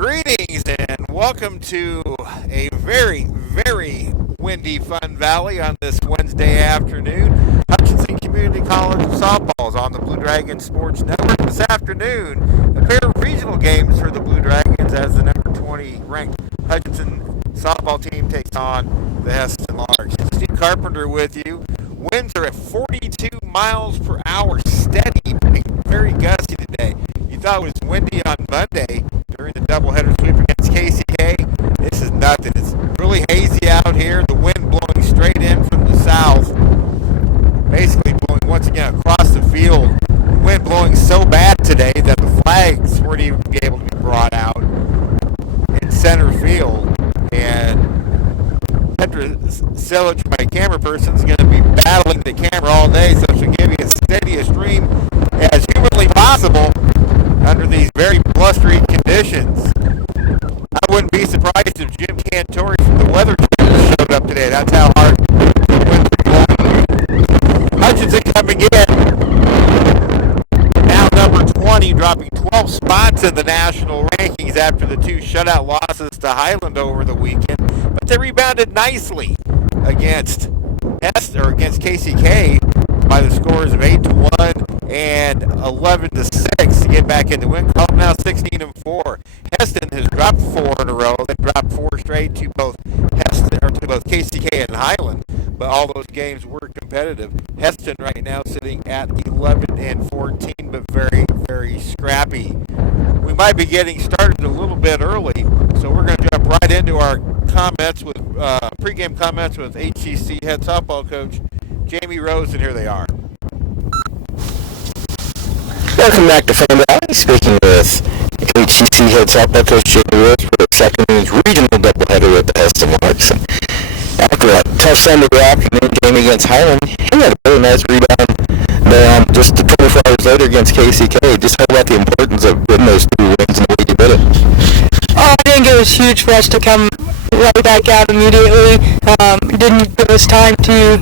Greetings and welcome to a very, very windy Fun Valley on this Wednesday afternoon. Hutchinson Community College of Softball is on the Blue Dragons Sports Network this afternoon. A pair of regional games for the Blue Dragons as the number 20 ranked Hutchinson softball team takes on the Heston Larks. Steve Carpenter with you. Winds are at 42 miles per hour, steady, very gusty today. You thought it was windy on Monday during the doubleheader sweep against KCK. This is nothing. It's really hazy out here. The wind blowing straight in from the south, basically blowing once again across the field. The wind blowing so bad today that the flags weren't even able to be brought out in center field. And Petra Silic, my camera person, is going to be battling the camera all day, so she'll give you as steady a stream as humanly possible under these very blustery conditions. I wouldn't be surprised if Jim Cantori from the Weather Channel showed up today. That's how hard the winds are blowing. Hutchinson coming in, now number 20, dropping 12 spots in the national rankings after the two shutout losses to Highland over the weekend. But they rebounded nicely against KCK by the scores of 8-1 and 11-6 to get back in the win column. Now 16-4. Heston has dropped 4 in a row. They dropped 4 straight to both KCK and Highland, but all those games were competitive. Heston right now sitting at 11-14, but very, very scrappy. We might be getting started a little bit early, so we're going to jump right into our comments with pregame comments with HCC head softball coach Jamie Rose, and here they are. Welcome back to Fun Valley. Speaking with HCC head softball coach Jamie Rose for this afternoon's regional doubleheader with the Heston Larks. After a tough Sunday afternoon game against Highland, he had a very nice rebound there just 24 hours later against KCK. Just talk about the importance of getting those 2 wins and the way you did it. I think it was huge for us to come right back out immediately. Didn't give us time to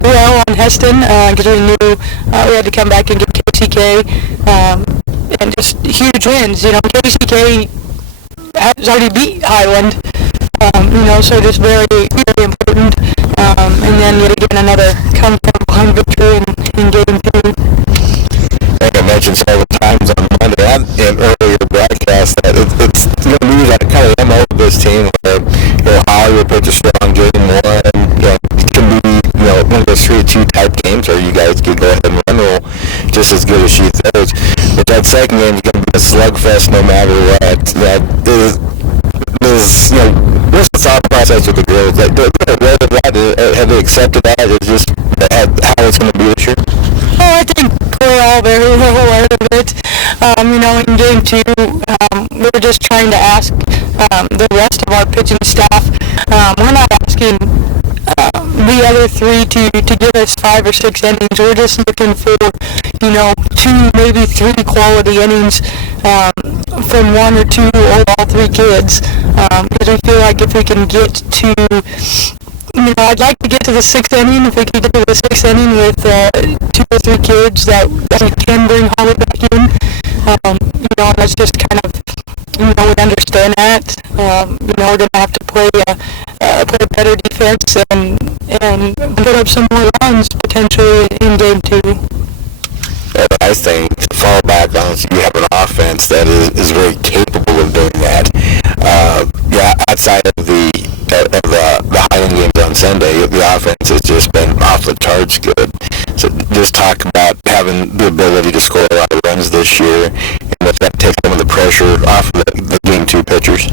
dwell on Heston because we knew we had to come back and get KCK and just huge wins. KCK has already beat Highland, so just very, very important. And then yet again another come-from-behind victory in Game 2. Like I mentioned several times on Monday and in earlier broadcast that it's going to be that kind of MO of this team where Hollywood puts a strong game more, and it can be one of those 3-2 type games where you guys can go ahead and run roll just as good as she throws. But that second game is going to be a slugfest no matter what. That is what's the thought process with the girls? Have they accepted that? Is just how it's going to be this year? Oh, I think we're all very well aware of it. In Game 2, we were just trying to ask the rest of our pitching staff. We're not asking the other 3 to give us 5 or 6 innings. We're just looking for, 2, maybe 3 quality innings from 1 or 2 or all 3 kids. Because we feel like if we can get to I'd like to get to the 6th inning. If we can get to the 6th inning with 2 or 3 kids that we can bring Holly back in, that's just kind of, we understand that. We're going to have to play better defense and put up some more runs potentially in Game 2. The nice thing to fall back on is you have an offense that is very capable of doing that. Outside of the Highland games on Sunday, the offense has just been off the charts good. So just talk about having the ability to score a lot of runs this year, and if that takes some of the pressure off of the Game 2 pitchers.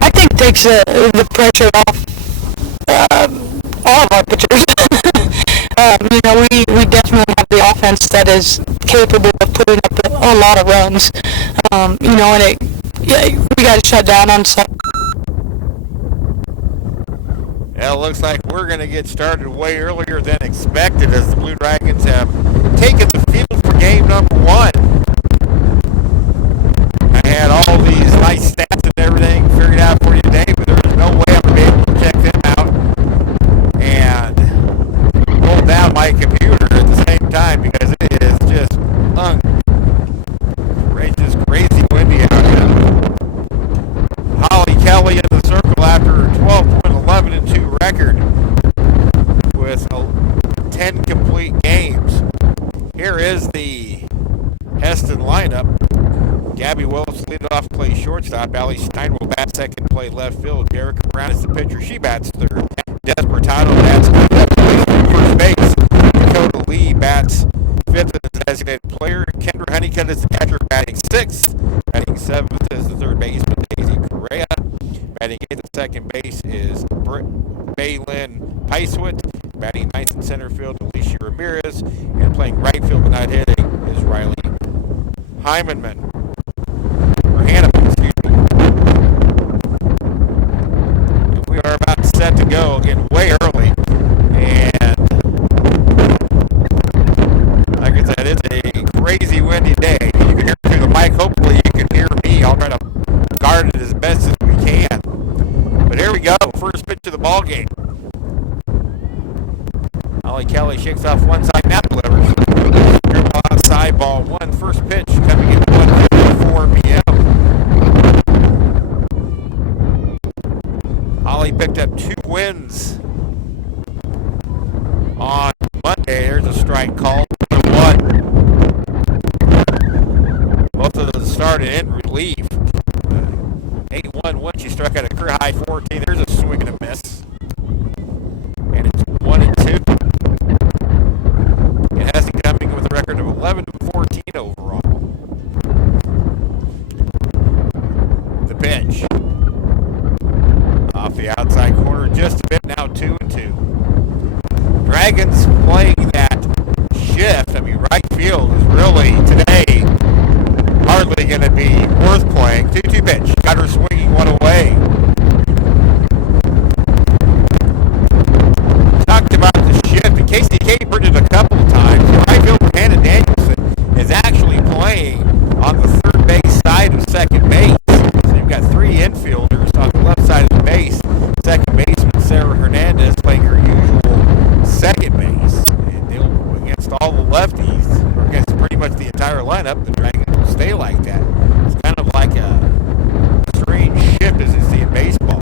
I think it takes the pressure off all of our pitchers. We definitely have the offense that is capable of putting up a lot of runs. And we got to shut down on some. Well, it looks like we're going to get started way earlier than expected as the Blue Dragons have taken the field for game number 1. I had all these nice stats and everything figured out for you today, but there's no way I'm going to be able to check them out and pull down my computer at the same time because it is just crazy windy out here. exciting games. Here is the Heston lineup. Gabby Willis lead off, play shortstop. Allie Stein will bat second, play left field. Erica Brown is the pitcher. She bats third. Des Bertano bats first base. Dakota Lee bats fifth as a designated player. Kendra Honeycutt is the catcher, batting sixth. Batting seventh is the third baseman, Daisy Correa. Batting eighth at second base is Baylin Peiswit. Batting ninth in center field, Alicia Ramirez. And playing right field but not hitting is Riley Hymanman. Or Hanneman, excuse me. And we are about set to go, again, way early. And like I said, it's a crazy windy day. You can hear through the mic. Hopefully you can hear me. I'll try to guard it as best as we can. But here we go. First pitch of the ball game. Holly Kelly shakes off one side, now delivers. Dribble outside, ball one. First pitch coming in 1:54 p.m. Holly picked up 2 wins on Monday. There's a strike called. 1. Both of them started in relief. 8-1-1. She struck out a career high 14. There's a swing and a miss. And it's 1-2. It has to coming with a record of 11-14 overall. The pitch. Off the outside corner just a bit, now 2-2. Dragons playing that shift. I mean, right field is really today hardly going to be worth playing. 2-2 pitch. Got her swinging one away. Talked about the shift. And Casey capered it a couple of times. Right fielder Hannah Danielson is actually playing on the third base side of second base. So you've got 3 infielders on the left side of the base. Second baseman Sarah Hernandez playing her usual second base. And they'll, against all the lefties, or against pretty much the entire lineup, the Dragons will stay like that. It's kind of like a strange shift as you see in baseball.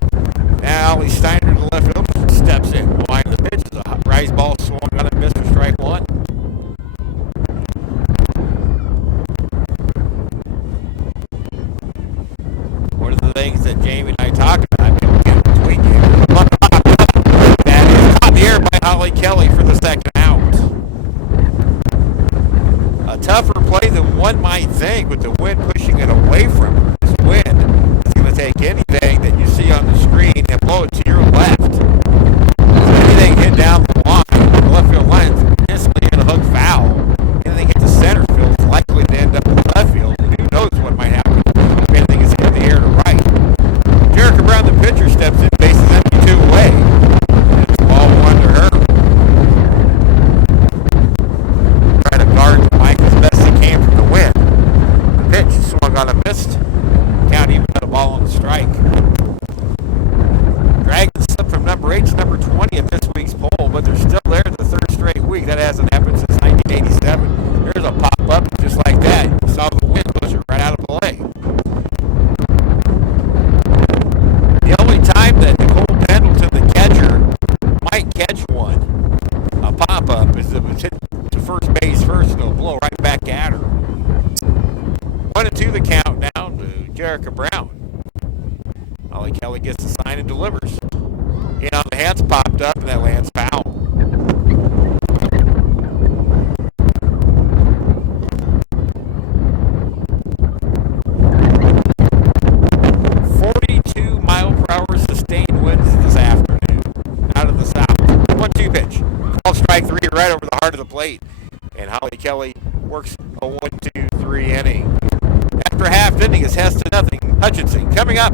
Now Allie Steiner, the left fielder, steps in. Line of the pitch is a rise ball swung on a miss for strike 1. One of the things that Jamie and I talked about, between you, that is caught in the air by Holly Kelly for the second out. A tougher play than one might think, with the wind pushing it away from her. This wind is going to take anything that you see on the screen and blow it to your left. So anything hit down the line, the left field line, is instantly going to hook foul. Anything hit the center field is likely to end up in the left field, and who knows what might happen if anything is hit the air to right. Jerica Brown, the pitcher, steps in, bases empty, 2 away. And it's ball 1 to her. Try to guard the mic as best he can from the wind. The pitch swung on a missed. Count even got a ball on the strike. Dragons slipped from number 8 to number 20 in this week's poll, but they're still there the third straight week. That hasn't happened since 1987. There's a pop-up just like that. You saw the wind push it right out of play. The only time that Nicole Pendleton, the catcher, might catch one, a pop-up, is if it's hit to first base first and it'll blow right back at her. 1-2 the count now to Jerica Brown. Holly Kelly gets the sign and delivers. In on the hands, popped up, and that lands foul. Sustained winds this afternoon out of the south. 1-2 pitch. Called strike 3 right over the heart of the plate. And Holly Kelly works a 1-2-3 inning. After half inning is Heston nothing. Hutchinson coming up.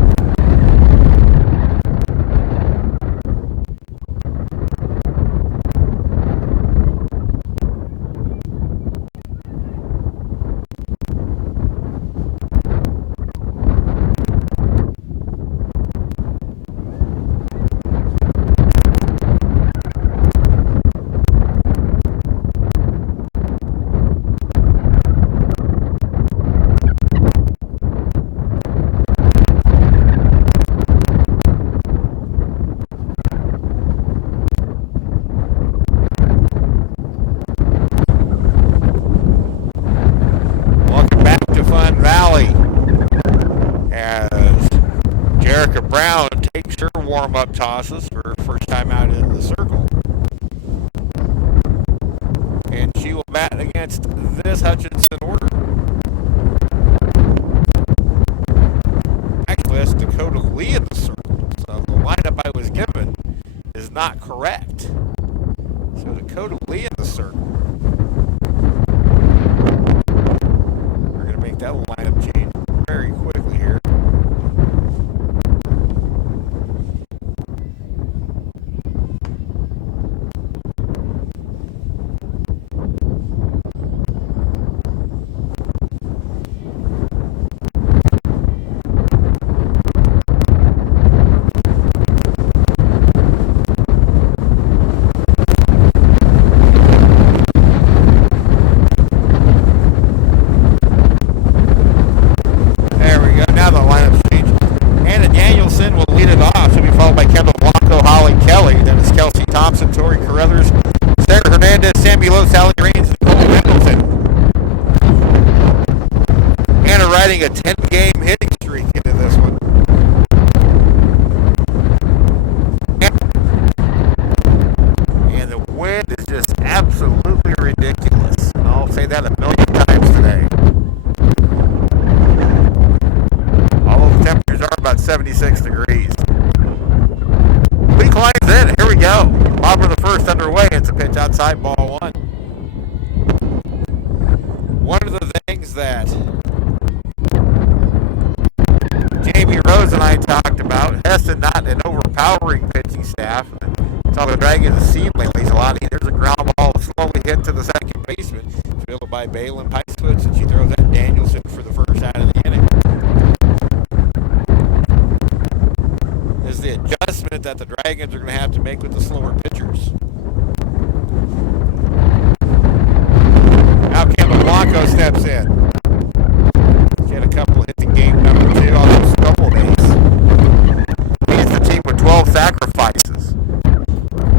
Rebecca Brown takes her warm-up tosses for her first time out in the circle. And she will bat against this Hutchinson order. Actually, that's Dakota Lee in the circle. So the lineup I was given is not correct. So Dakota Lee in the circle. We're going to make that lineup change very quickly here. A 10-game hitting streak into this one. And the wind is just absolutely ridiculous. And I'll say that a million times today. Although the temperatures are about 76 degrees. Lee climbs in. Here we go. Bottom of the first underway. It's a pitch outside, ball one. One of the things that Jamie Rose and I talked about, Heston not an overpowering pitching staff. That's all the Dragons have seen lately. There's a ground ball slowly hit to the second baseman, fielded by Balin Picewitz, and she throws at Danielson for the first out of the inning. This is the adjustment that the Dragons are going to have to make with the slower pitchers. Now Campbell Blanco steps in. She had a couple hits in game number 2, also double base. Leads the team with 12 sacrifices.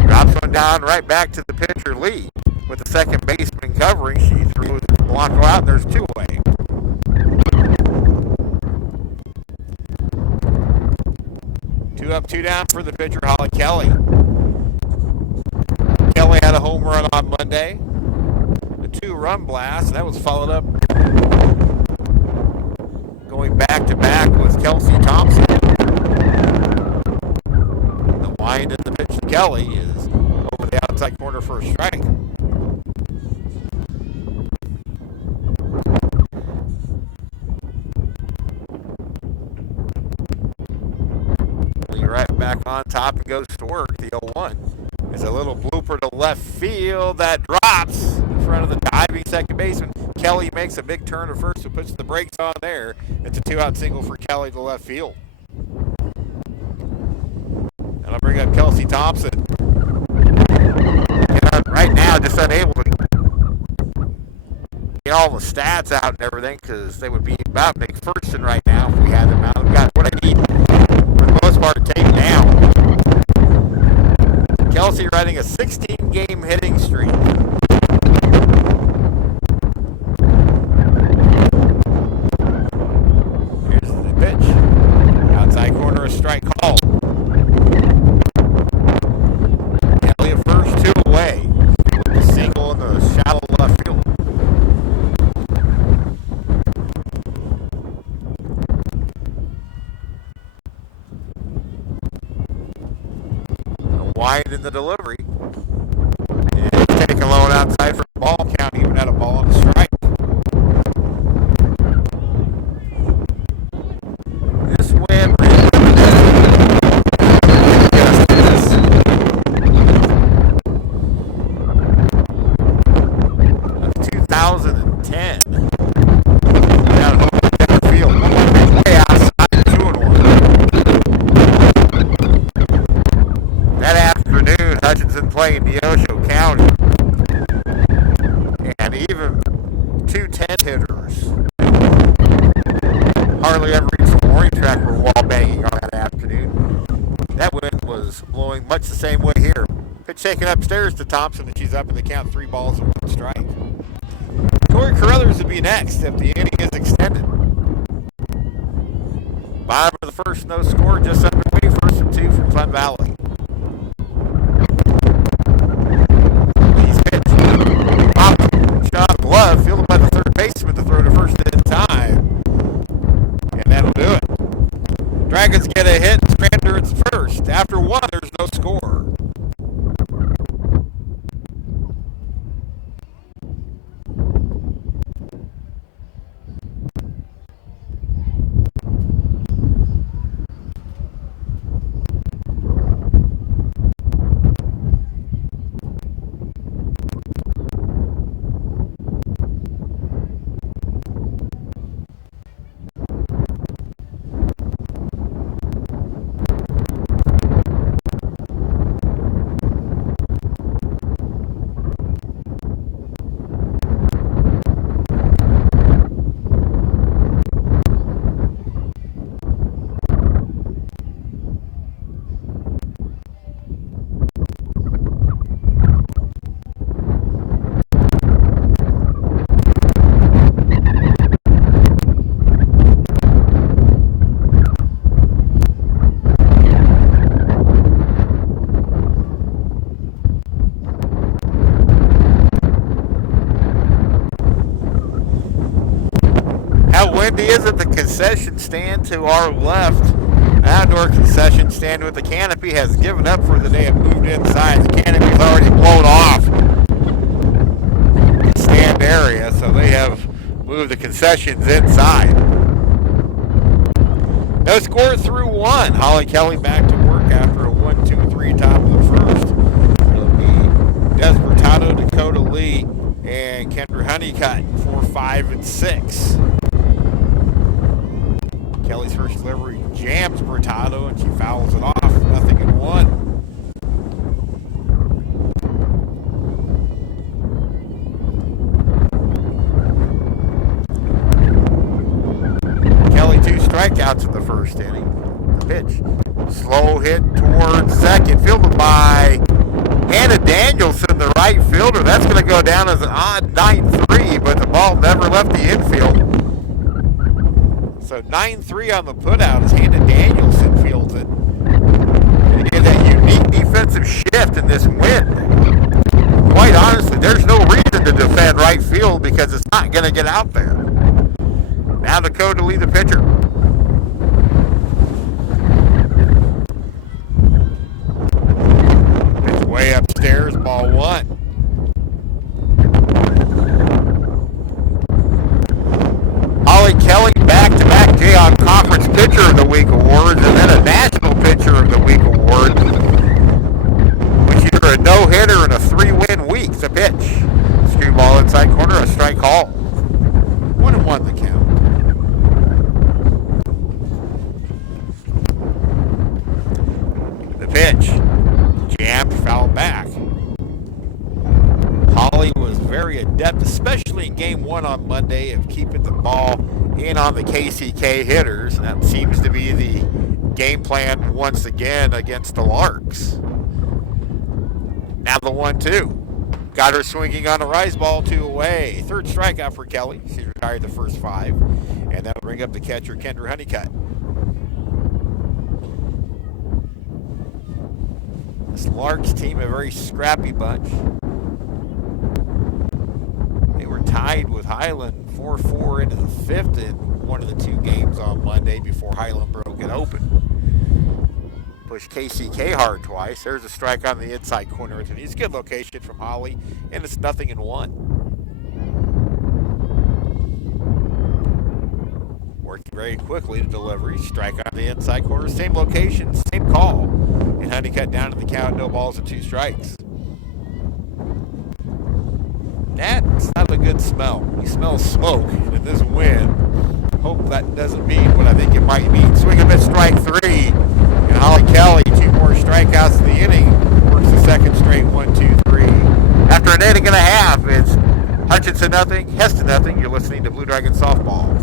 Drops one down right back to the pitcher Lee. With the second baseman covering, she threw Blanco out, and there's 2 away. Two up, 2 down for the pitcher, Holly Kelly. Kelly had a home run on Monday. A 2-run blast. That was followed up going back-to-back with Kelsey Thompson. The wind in the pitch to Kelly is over the outside corner for a strike. Lee right back on top and goes to work, the 0-1. It's a little blooper to left field that drops in front of the diving second baseman. Kelly makes a big turn to first, who puts the brakes on there. It's a 2-out single for Kelly to left field. And I'll bring up Kelsey Thompson. Right now, just unable to get all the stats out and everything, because they would be about McPherson right now if we had them out. I've got what I need, for the most part, tape down. Kelsey riding a 16-game hitting streak. Here's the pitch. Outside corner, a strike call. Kelly at first, 2 away. With a single in the shallow left field. Wide in the delivery. It's taken low and outside for the ball count, even at a ball and a strike. This win of 2010. Down at home in center field. Way outside, 2-1. That afternoon, Hutchinson played Neosho County. And even 2 10 hitters hardly ever reached the warning track were wall banging on that afternoon. That wind was blowing much the same way here. Pitch taken upstairs to Thompson, and she's up in the count, 3 balls and 1 strike. Tori Carruthers would be next if the inning is extended. Bottom of the first, no score, just underway. First and 2 from Fun Valley. Lee's pitch. Popped. Shot glove. Fielded by the third baseman to throw to first in time. And that'll do it. Dragons get a hit. Strander at first. After 1, there's no score. How windy is it? The concession stand to our left, outdoor concession stand with the canopy, has given up for the day and moved inside. The canopy's already blown off the stand area, so they have moved the concessions inside. No score through 1. Holly Kelly back to work after a 1-2-3 top of the first. It'll be Des Bertato, Dakota Lee, and Kendra Honeycutt for 5 and 6. Kelly's first delivery jams Bertato, and she fouls it off. 0-1. Kelly 2 strikeouts in the first inning. The pitch. Slow hit towards second. Fielded by Hannah Danielson, the right fielder. That's going to go down as an odd 9-3, but the ball never left the infield. So 9-3 on the putout as Hannah Danielson fields it. And get that unique defensive shift in this wind. Quite honestly, there's no reason to defend right field because it's not going to get out there. Now Dakota Lee, the pitcher. It's way upstairs, ball 1. Holly Kelly back-to-back Jayhawk Conference Pitcher of the Week awards and then a National Pitcher of the Week award. Which either a no-hitter and a 3-win week. The pitch. Screw ball inside corner, a strike call. 1-1 the count. The pitch. Jammed, foul back. Holly was very adept, especially in game 1 on Monday, of keeping the ball in on the KCK hitters. That seems to be the game plan once again against the Larks. Now the 1-2. Got her swinging on a rise ball, 2 away. Third strikeout for Kelly. She's retired the first 5. And that'll bring up the catcher, Kendra Honeycutt. This Larks team, a very scrappy bunch. They were tied with Highland 4-4 into the 5th in one of the 2 games on Monday before Highland broke it open. Pushed KCK hard twice. There's a strike on the inside corner. It's a good location from Holly, and it's 0-1. Working very quickly to delivery. Strike on the inside corner. Same location, same call. And Honeycutt down to the count. No balls and 2 strikes. That's not a good smell. You smell smoke, and in this wind, hope that doesn't mean what I think it might mean. Swing and miss, strike 3. And Holly Kelly, 2 more strikeouts in the inning, works the second straight 1-2-3. After an inning and a half, it's Hutchinson nothing, Heston nothing. You're listening to Blue Dragon Softball.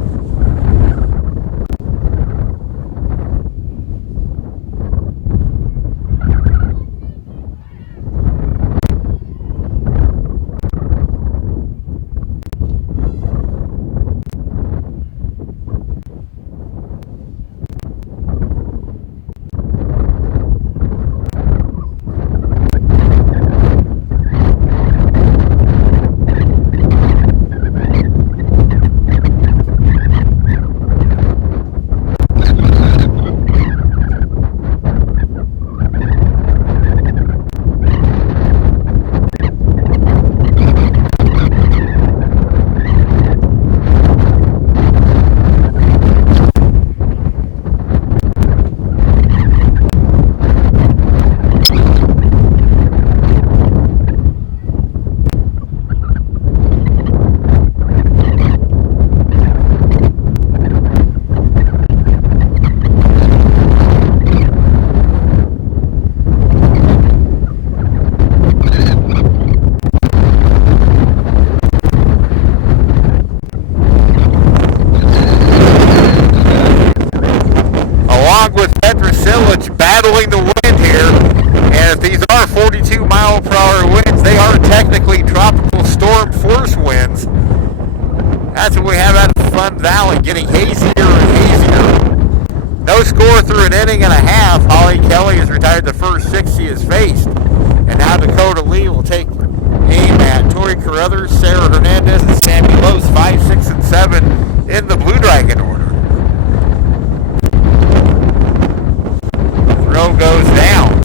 That's what we have out of Fun Valley, getting hazier and hazier. No score through an inning and a half. Holly Kelly has retired the first 6 he has faced. And now Dakota Lee will take aim at Tori Carruthers, Sarah Hernandez, and Sammy Lose, 5, 6, and 7 in the Blue Dragon order. Throw goes down.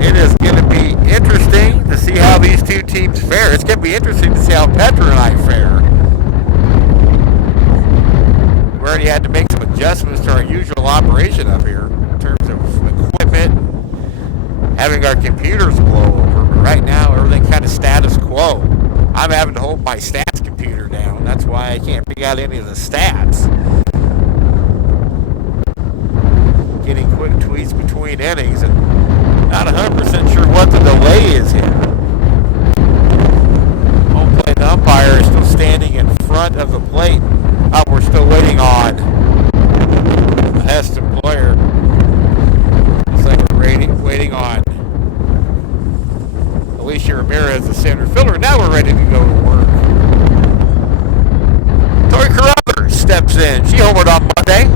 It is going to be interesting to see how these two teams fare. It's going to be interesting to see how Petra and I fare. We already had to make some adjustments to our usual operation up here in terms of equipment, having our computers blow over. But right now, everything kind of status quo. I'm having to hold my stats computer down. That's why I can't pick out any of the stats. Getting quick tweets between innings, and not 100% sure what the delay is here. Home plate umpire is still standing in front of the plate. We're still waiting on the Heston player. Looks like we're waiting on Alicia Ramirez, the center fielder. Now we're ready to go to work. Tori Carruthers steps in. She homered on Monday.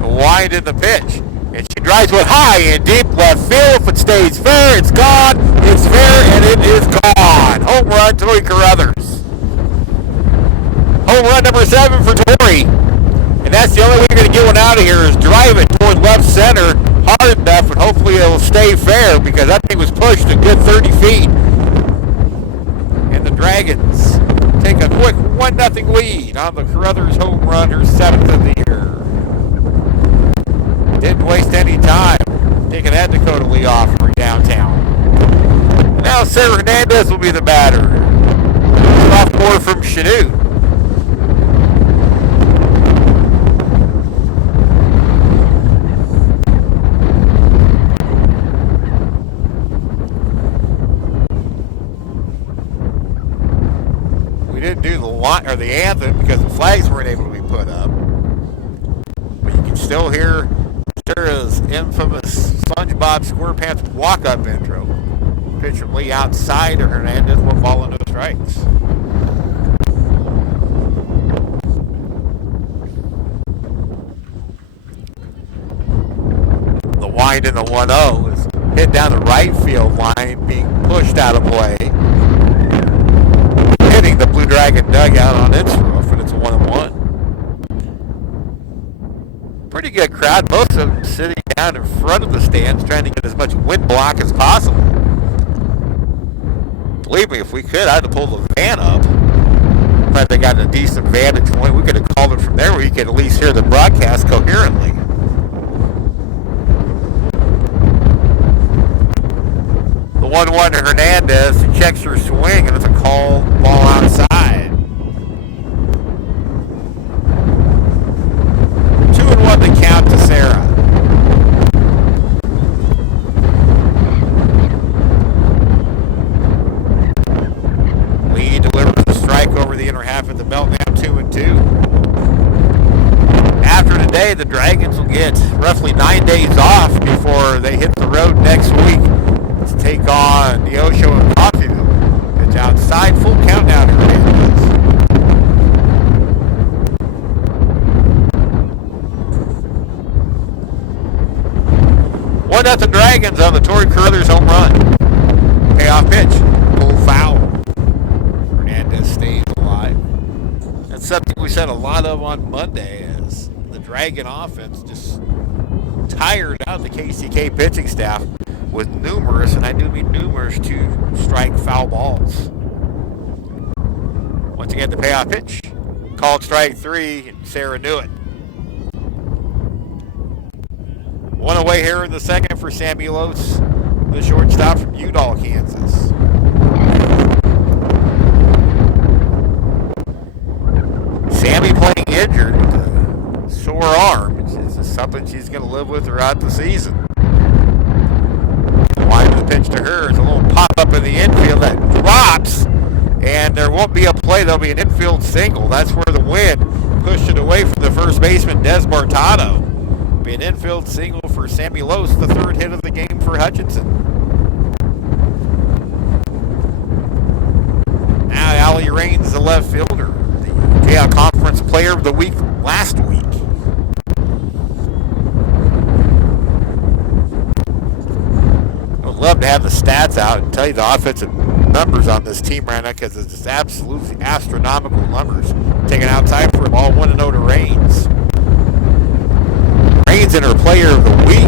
Wind in the pitch, and she drives one high and deep left field. If it stays fair, it's gone. It's fair, and it is gone. Home run, Tori Carruthers. Home run number 7 for Tori, and that's the only way you're going to get one out of here is drive it toward left center hard enough, and hopefully it'll stay fair because that thing was pushed a good 30 feet. And the Dragons take a quick 1-0 lead on the Carruthers home run, her 7th of the year. Didn't waste any time taking that Dakota Lee offering downtown. And now Sarah Hernandez will be the batter. Sophomore from Chanute. We didn't do the anthem because the flags weren't able to be put up. But you can still hear Sarah's infamous SpongeBob SquarePants walk-up intro. Pitch from Lee outside of Hernandez, 1 ball and 2 strikes. The wind in the 1-0 is hit down the right field line, being pushed out of play. Hitting the Blue Dragon dugout on its roof, and it's a 1-1. Pretty good crowd, most of them sitting down in front of the stands trying to get as much wind block as possible. Believe me, if we could, I'd have pulled the van up. But they got a decent vantage point. We could have called it from there where you could at least hear the broadcast coherently. The 1-1 to Hernandez, she checks her swing, and it's a call ball outside. 2-1 the count to Sarah. Lee delivers the strike over the inner half of the belt, now 2-2. After today, the Dragons will get roughly 9 days off before they hit the road next week to take on the Osho and Coffeyville. Pitch outside, full countdown to Hernandez. 1-0 Dragons on the Tori Carruthers home run. Payoff pitch. Full foul. Hernandez stays alive. That's something we said a lot of on Monday as the Dragon offense just tired out the KCK pitching staff with numerous, and I do mean numerous, 2-strike foul balls. Once again, the payoff pitch. Called strike 3, and Sarah knew it. One away here in the second for Sammy Lose, the shortstop from Udall, Kansas. Sammy playing injured with a sore arm. This is something she's going to live with throughout the season. The line of the pitch to her is a little pop-up in the infield that drops, and there won't be a play. There'll be an infield single. That's where the wind pushed it away from the first baseman, Des Bartado. Be an infield single for for Sammy Lose, the third hit of the game for Hutchinson. Now Allie Raines, the left fielder, the JL Conference Player of the Week last week. I would love to have the stats out and tell you the offensive numbers on this team right now, because it's just absolutely astronomical numbers. Taken outside for a ball, 1-0 to Raines. Raines in her Player of the Week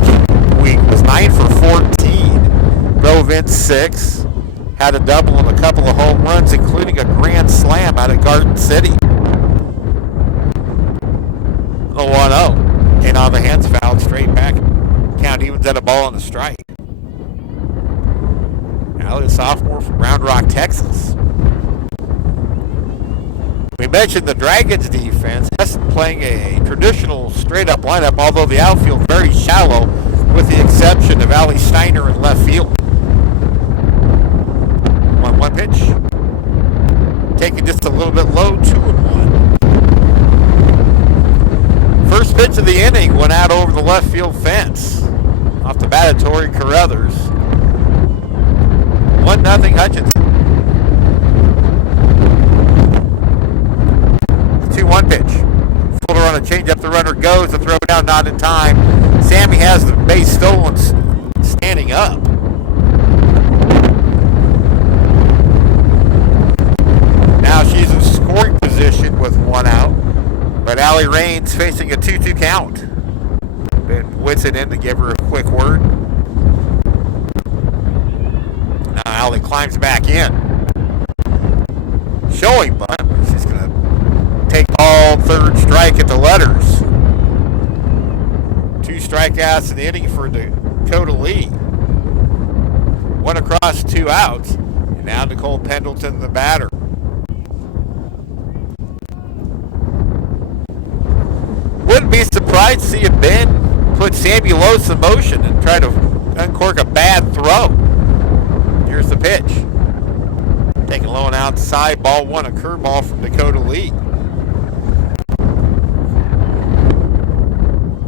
was 9 for 14. Drove in 6. Had a double and a couple of home runs, including a grand slam out of Garden City. The 1-0. And on the hands fouled straight back. Count evens at a ball and a strike. Now the sophomore from Round Rock, Texas. We mentioned the Dragons defense. That's playing a traditional straight-up lineup, although the outfield very shallow, with the exception of Allie Steiner in left field. 1-1 pitch. Taking just a little bit low, 2-1. First pitch of the inning went out over the left field fence. Off the bat of Tori Carruthers. 1-0 Hutchinson. 2-1 pitch. Fuller on a changeup. The runner goes. The throw down not in time. Sammy has the base stolen, standing up. Now she's in scoring position with 1 out. But Allie Raines facing a 2-2 count. Ben whips it in to give her a quick word. Now Allie climbs back in. Showing bunt. She's going to take all third strike at the letters. 2 strikeouts in the inning for Dakota Lee. 1 across, 2 outs. And now Nicole Pendleton, the batter. Wouldn't be surprised to see if Ben put Sammy Lose in motion and try to uncork a bad throw. Here's the pitch. Taking low and outside, ball 1, a curveball from Dakota Lee.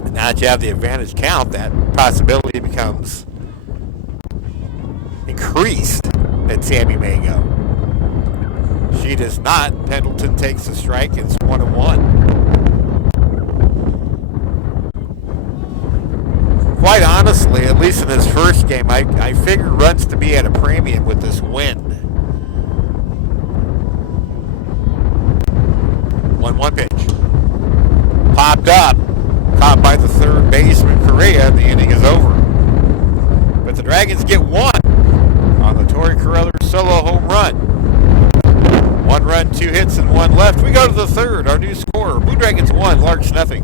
And now that you have the advantage count, that possibility becomes increased that Sammy may go. She does not. Pendleton takes the strike. It's 1-1. Quite honestly, at least in this first game, I figure runs to be at a premium with this wind. 1-1 pitch. Popped up. Caught by the third baseman, Correa. The inning is over. But the Dragons get 1 on the Tori Carruthers solo home run. 1 run, 2 hits, and 1 left. We go to the third. Our new scorer, Blue Dragons 1, Larks 0.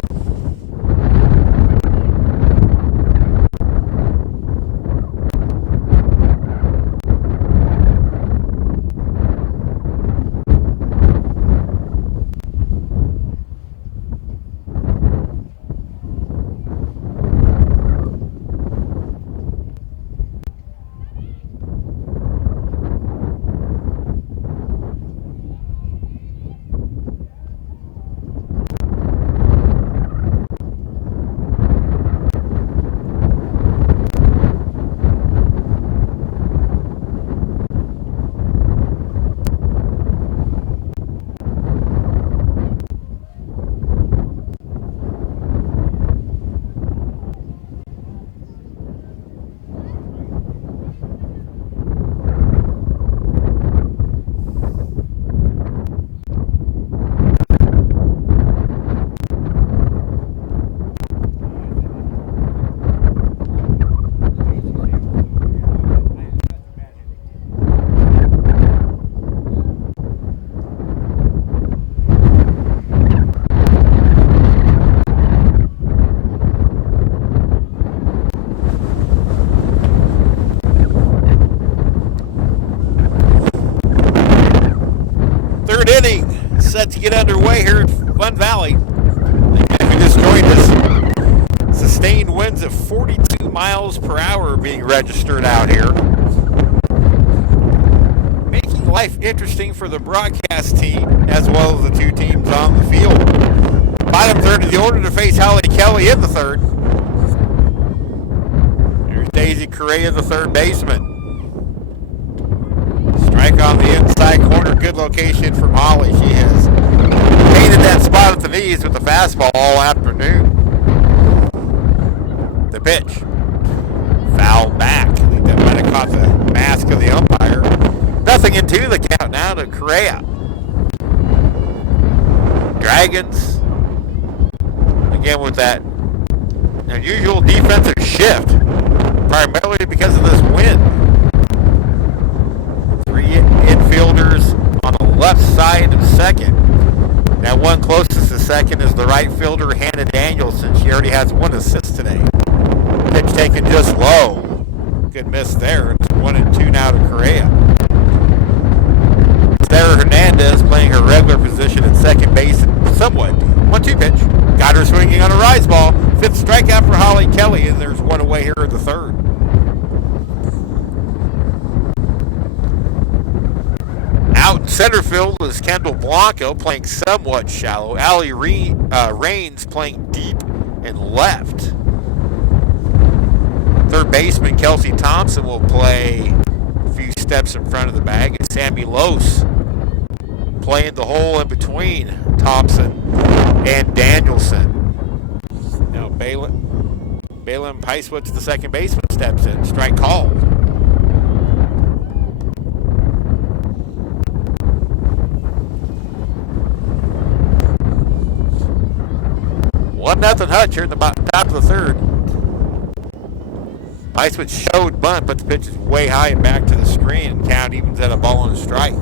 Inning set to get underway here at Fun Valley. If you just joined us, sustained winds of 42 miles per hour being registered out here, making life interesting for the broadcast team as well as the 2 teams on the field. Bottom third of the order to face Holly Kelly in the third. Daisy Correa, the third baseman. Strike on the inside corner. Good location from Holly. She has painted that spot at the knees with the fastball all afternoon. The pitch. Foul back. I think that might have caught the mask of the umpire. 0-2 the count now to Correa. Dragons, again with that unusual defensive shift, primarily because of this wind. 3 infielders on the left side of second. Now one closest to second is the right fielder, Hannah Danielson. She already has 1 assist today. Pitch taken just low. Good miss there. It's 1-2 now to Correa. Sarah Hernandez playing her regular position at second base somewhat. 1-2 pitch. Got her swinging on a rise ball. 5th strikeout for Holly Kelly, and there's 1 away here in the 3rd. Out in center field is Kendall Blanco playing somewhat shallow. Allie Raines playing deep and left. Third baseman Kelsey Thompson will play a few steps in front of the bag. And Sammy Lose playing the hole in between Thompson and Danielson. Now Balin Peiswitz, the second baseman, steps in. Strike called. One nothing Hutch here in the top of the 3rd. Peiswitz showed bunt, but the pitch is way high and back to the screen, and count evens at a ball and a strike.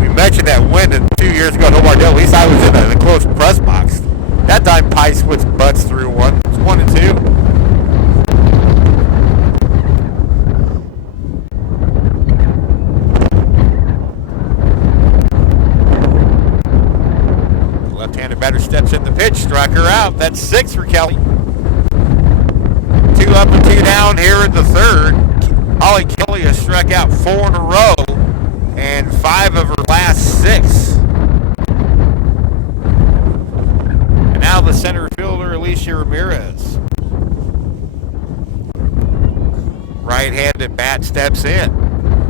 We mentioned that win a few years ago at Omardale. At least I was in an enclosed press box. That time Peiswitz butts through one. It's 1-2. Batter steps in the pitch, struck her out. That's 6 for Kelly. 2 up and 2 down here in the 3rd. Holly Kelly has struck out 4 in a row and 5 of her last 6. And now the center fielder, Alicia Ramirez. Right-handed bat steps in.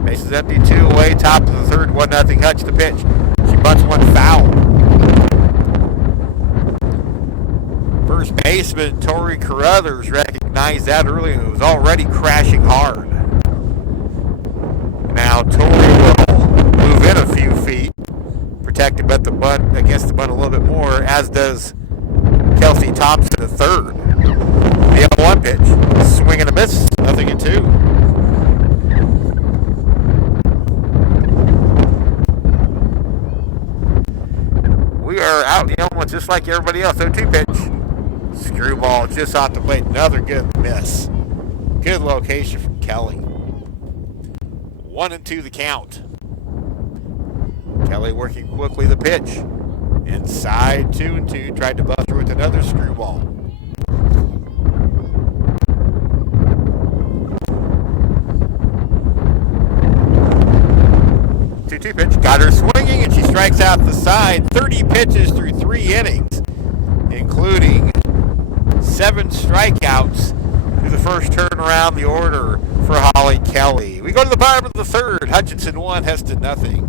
Bases empty, 2 away, top of the 3rd, 1-0 Hutch the pitch. She bunts 1 foul. First baseman Tori Carruthers recognized that early and it was already crashing hard. Now Tori will move in a few feet, protected against the bunt a little bit more, as does Kelsey Thompson at 3rd. The 0-1 pitch, swing and a miss, 0-2. We are out in the elements just like everybody else. 0-2 pitch. Screwball just off the plate. Another good miss. Good location from Kelly. 1-2 the count. Kelly working quickly the pitch. Inside 2-2. Tried to buster with another screwball. Pitch. Got her swinging and she strikes out the side. 30 pitches through 3 innings, including 7 strikeouts through the first turn around the order for Holly Kelly. We go to the bottom of the 3rd. Hutchinson 1, Heston 0.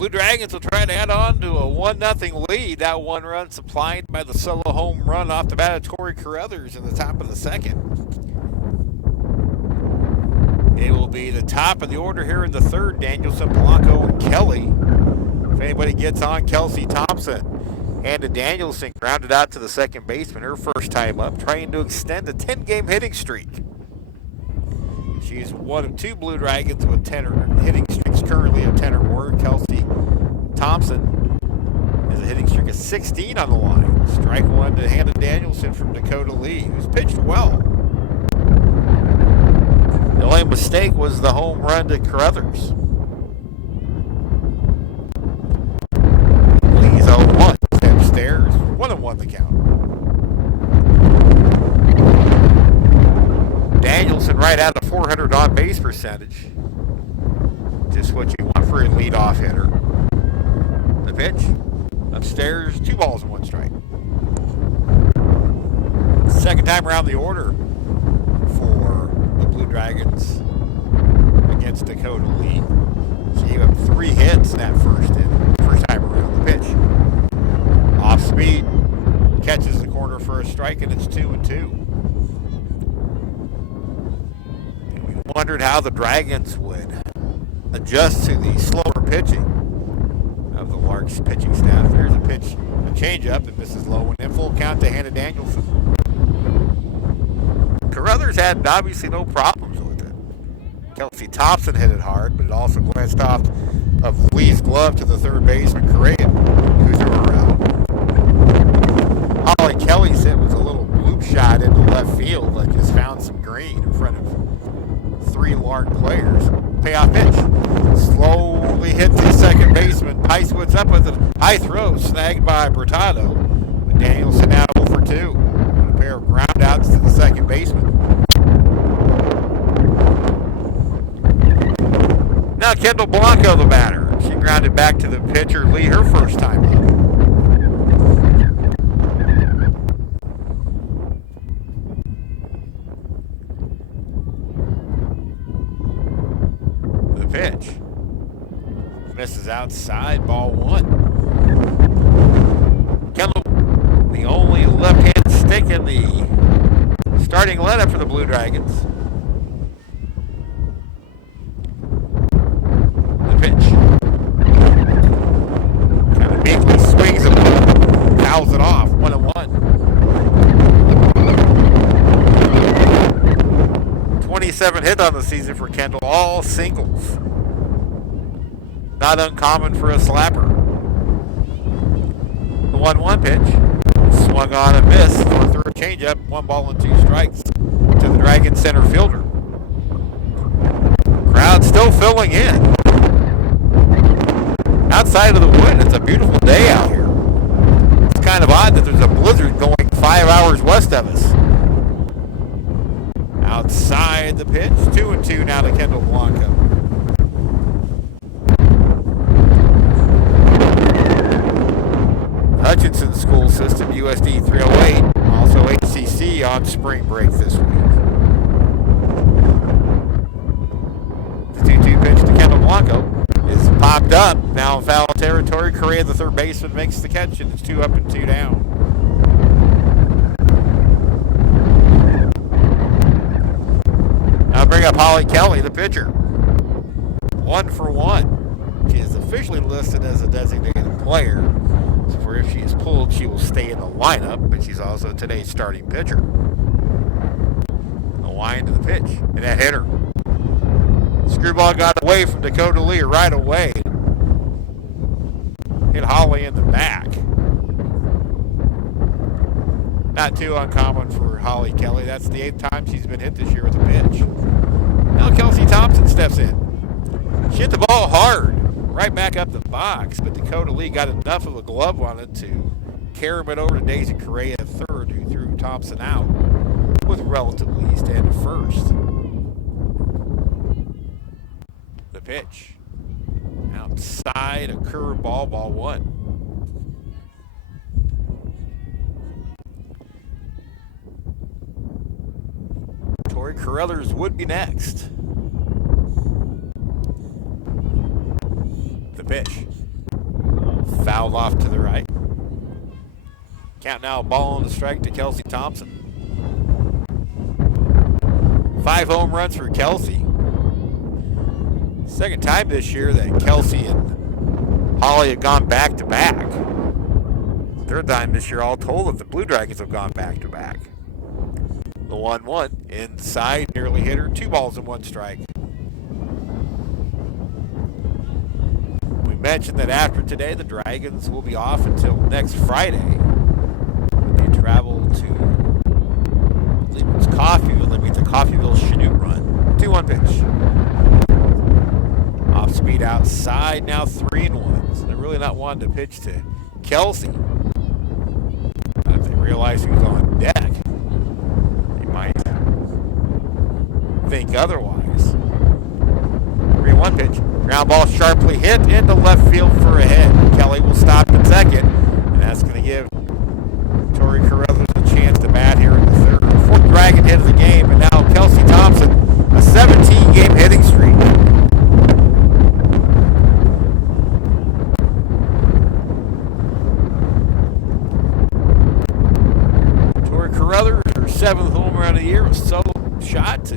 Blue Dragons will try to add on to a 1-0 lead. That one run supplied by the solo home run off the bat of Torrey Carruthers in the top of the second. It will be the top of the order here in the third. Danielson, Blanco, and Kelly. If anybody gets on, Kelsey Thompson. Hannah Danielson grounded out to the second baseman her first time up, trying to extend a 10-game hitting streak. She's one of two Blue Dragons with 10 hitting streaks currently of 10 or more. Kelsey Thompson has a hitting streak of 16 on the line. Strike one to Hannah Danielson from Dakota Lee, who's pitched well. The only mistake was the home run to Carruthers. Lee's 0-1. Upstairs, 1-1 the count. Danielson right at a 400 on-base percentage. Just what you want for a leadoff hitter. The pitch, upstairs, 2 balls and 1 strike. Second time around the order for the Blue Dragons against Dakota Lee. She gave up 3 hits in that first time around. The pitch, off speed, catches the corner for a strike, and it's 2-2. Wondered how the Dragons would adjust to the slower pitching of the Larks pitching staff. There's a pitch, a changeup, and misses low, and in full count to Hannah Danielson. Carruthers had obviously no problems with it. Kelsey Thompson hit it hard, but it also glanced off of Lee's glove to the third baseman, Correa, who threw her out. Holly Kelly's hit was a little bloop shot into left field that just found some green in front of 3 Lark players. Payoff pitch. Slowly hit the second baseman. Picewood's up with a high throw, snagged by Bertado. But Danielson now 0-for-2. A pair of ground outs to the second baseman. Now Kendall Blanco, the batter. She grounded back to the pitcher, Lee, her first time up. Pitch. Misses outside, ball 1. Kendall, the only left-handed stick in the starting lineup for the Blue Dragons. The pitch. Kind of meekly swings it, fouls it off, 1-1. 27 hits on the season for Kendall, all singles. Not uncommon for a slapper. The 1-1 pitch, swung on and missed, thrown through a changeup, 1 ball and 2 strikes to the Dragon center fielder. Crowd still filling in. Outside of the wood, it's a beautiful day out here. It's kind of odd that there's a blizzard going 5 hours west of us. Outside the pitch, 2-2 now to Kendall Blanco. Hutchinson School System, USD 308, also HCC on spring break this week. The 2-2 pitch to Kendall Blanco is popped up. Now in foul territory, Correa, the third baseman, makes the catch, and it's 2 up and 2 down. Now bring up Holly Kelly, the pitcher. 1-for-1. She is officially listed as a designated player. So for if she is pulled, she will stay in the lineup, but she's also today's starting pitcher. The line to the pitch, and that hit her. Screwball got away from Dakota Lee right away. Hit Holly in the back. Not too uncommon for Holly Kelly. That's the 8th time she's been hit this year with a pitch. Now Kelsey Thompson steps in. She hit the ball hard, right back up the box, but Dakota Lee got enough of a glove on it to carry it over to Daisy Correa at third, who threw Thompson out with relative ease to end at first. The pitch. Outside, a curveball, ball 1. Torrey Carruthers would be next. The pitch. fouled off to the right. Count now, ball on the strike to Kelsey Thompson. 5 home runs for Kelsey. Second time this year that Kelsey and Holly have gone back-to-back. Third time this year all told that the Blue Dragons have gone back-to-back. The 1-1 inside, nearly hit her. 2 balls and 1 strike. We mentioned that after today, the Dragons will be off until next Friday. They travel to, I believe it's Coffeyville. They meet the Coffeyville Chinook Run. 2-1 pitch. Off speed outside, now 3-1. So they're really not wanting to pitch to Kelsey. But if they realize who's on deck, they might think otherwise. 3-1 pitch. Ground ball sharply hit into left field for a hit. Kelly will stop in second, and that's going to give Tori Carruthers a chance to bat here in the third. 4th Dragon hit of the game, and now Kelsey Thompson, a 17-game hitting streak. Tori Carruthers, her 7th home run of the year, was solo shot to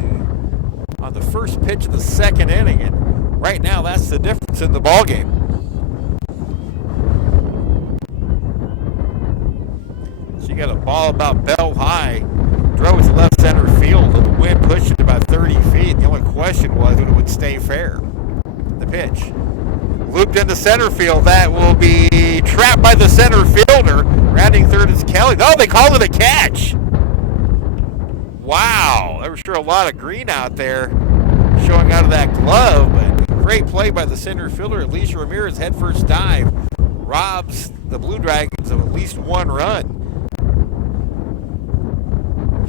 on the first pitch of the second inning, and right now that's the difference in the ball game. She got a ball about bell high, drove it to left center field, and the wind pushed it about 30 feet. The only question was if it would stay fair. The pitch looped into center field. That will be trapped by the center fielder. Rounding third is Kelly. Oh, they called it a catch. Wow, there was sure a lot of green out there showing out of that glove, but great play by the center fielder. Alicia Ramirez head first dive robs the Blue Dragons of at least 1 run.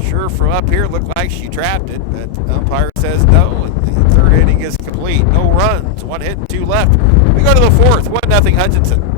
Sure, from up here, it looked like she trapped it, but the umpire says no, and the third inning is complete. No runs, 1 hit and 2 left. We go to the 4th, 1-0 Hutchinson.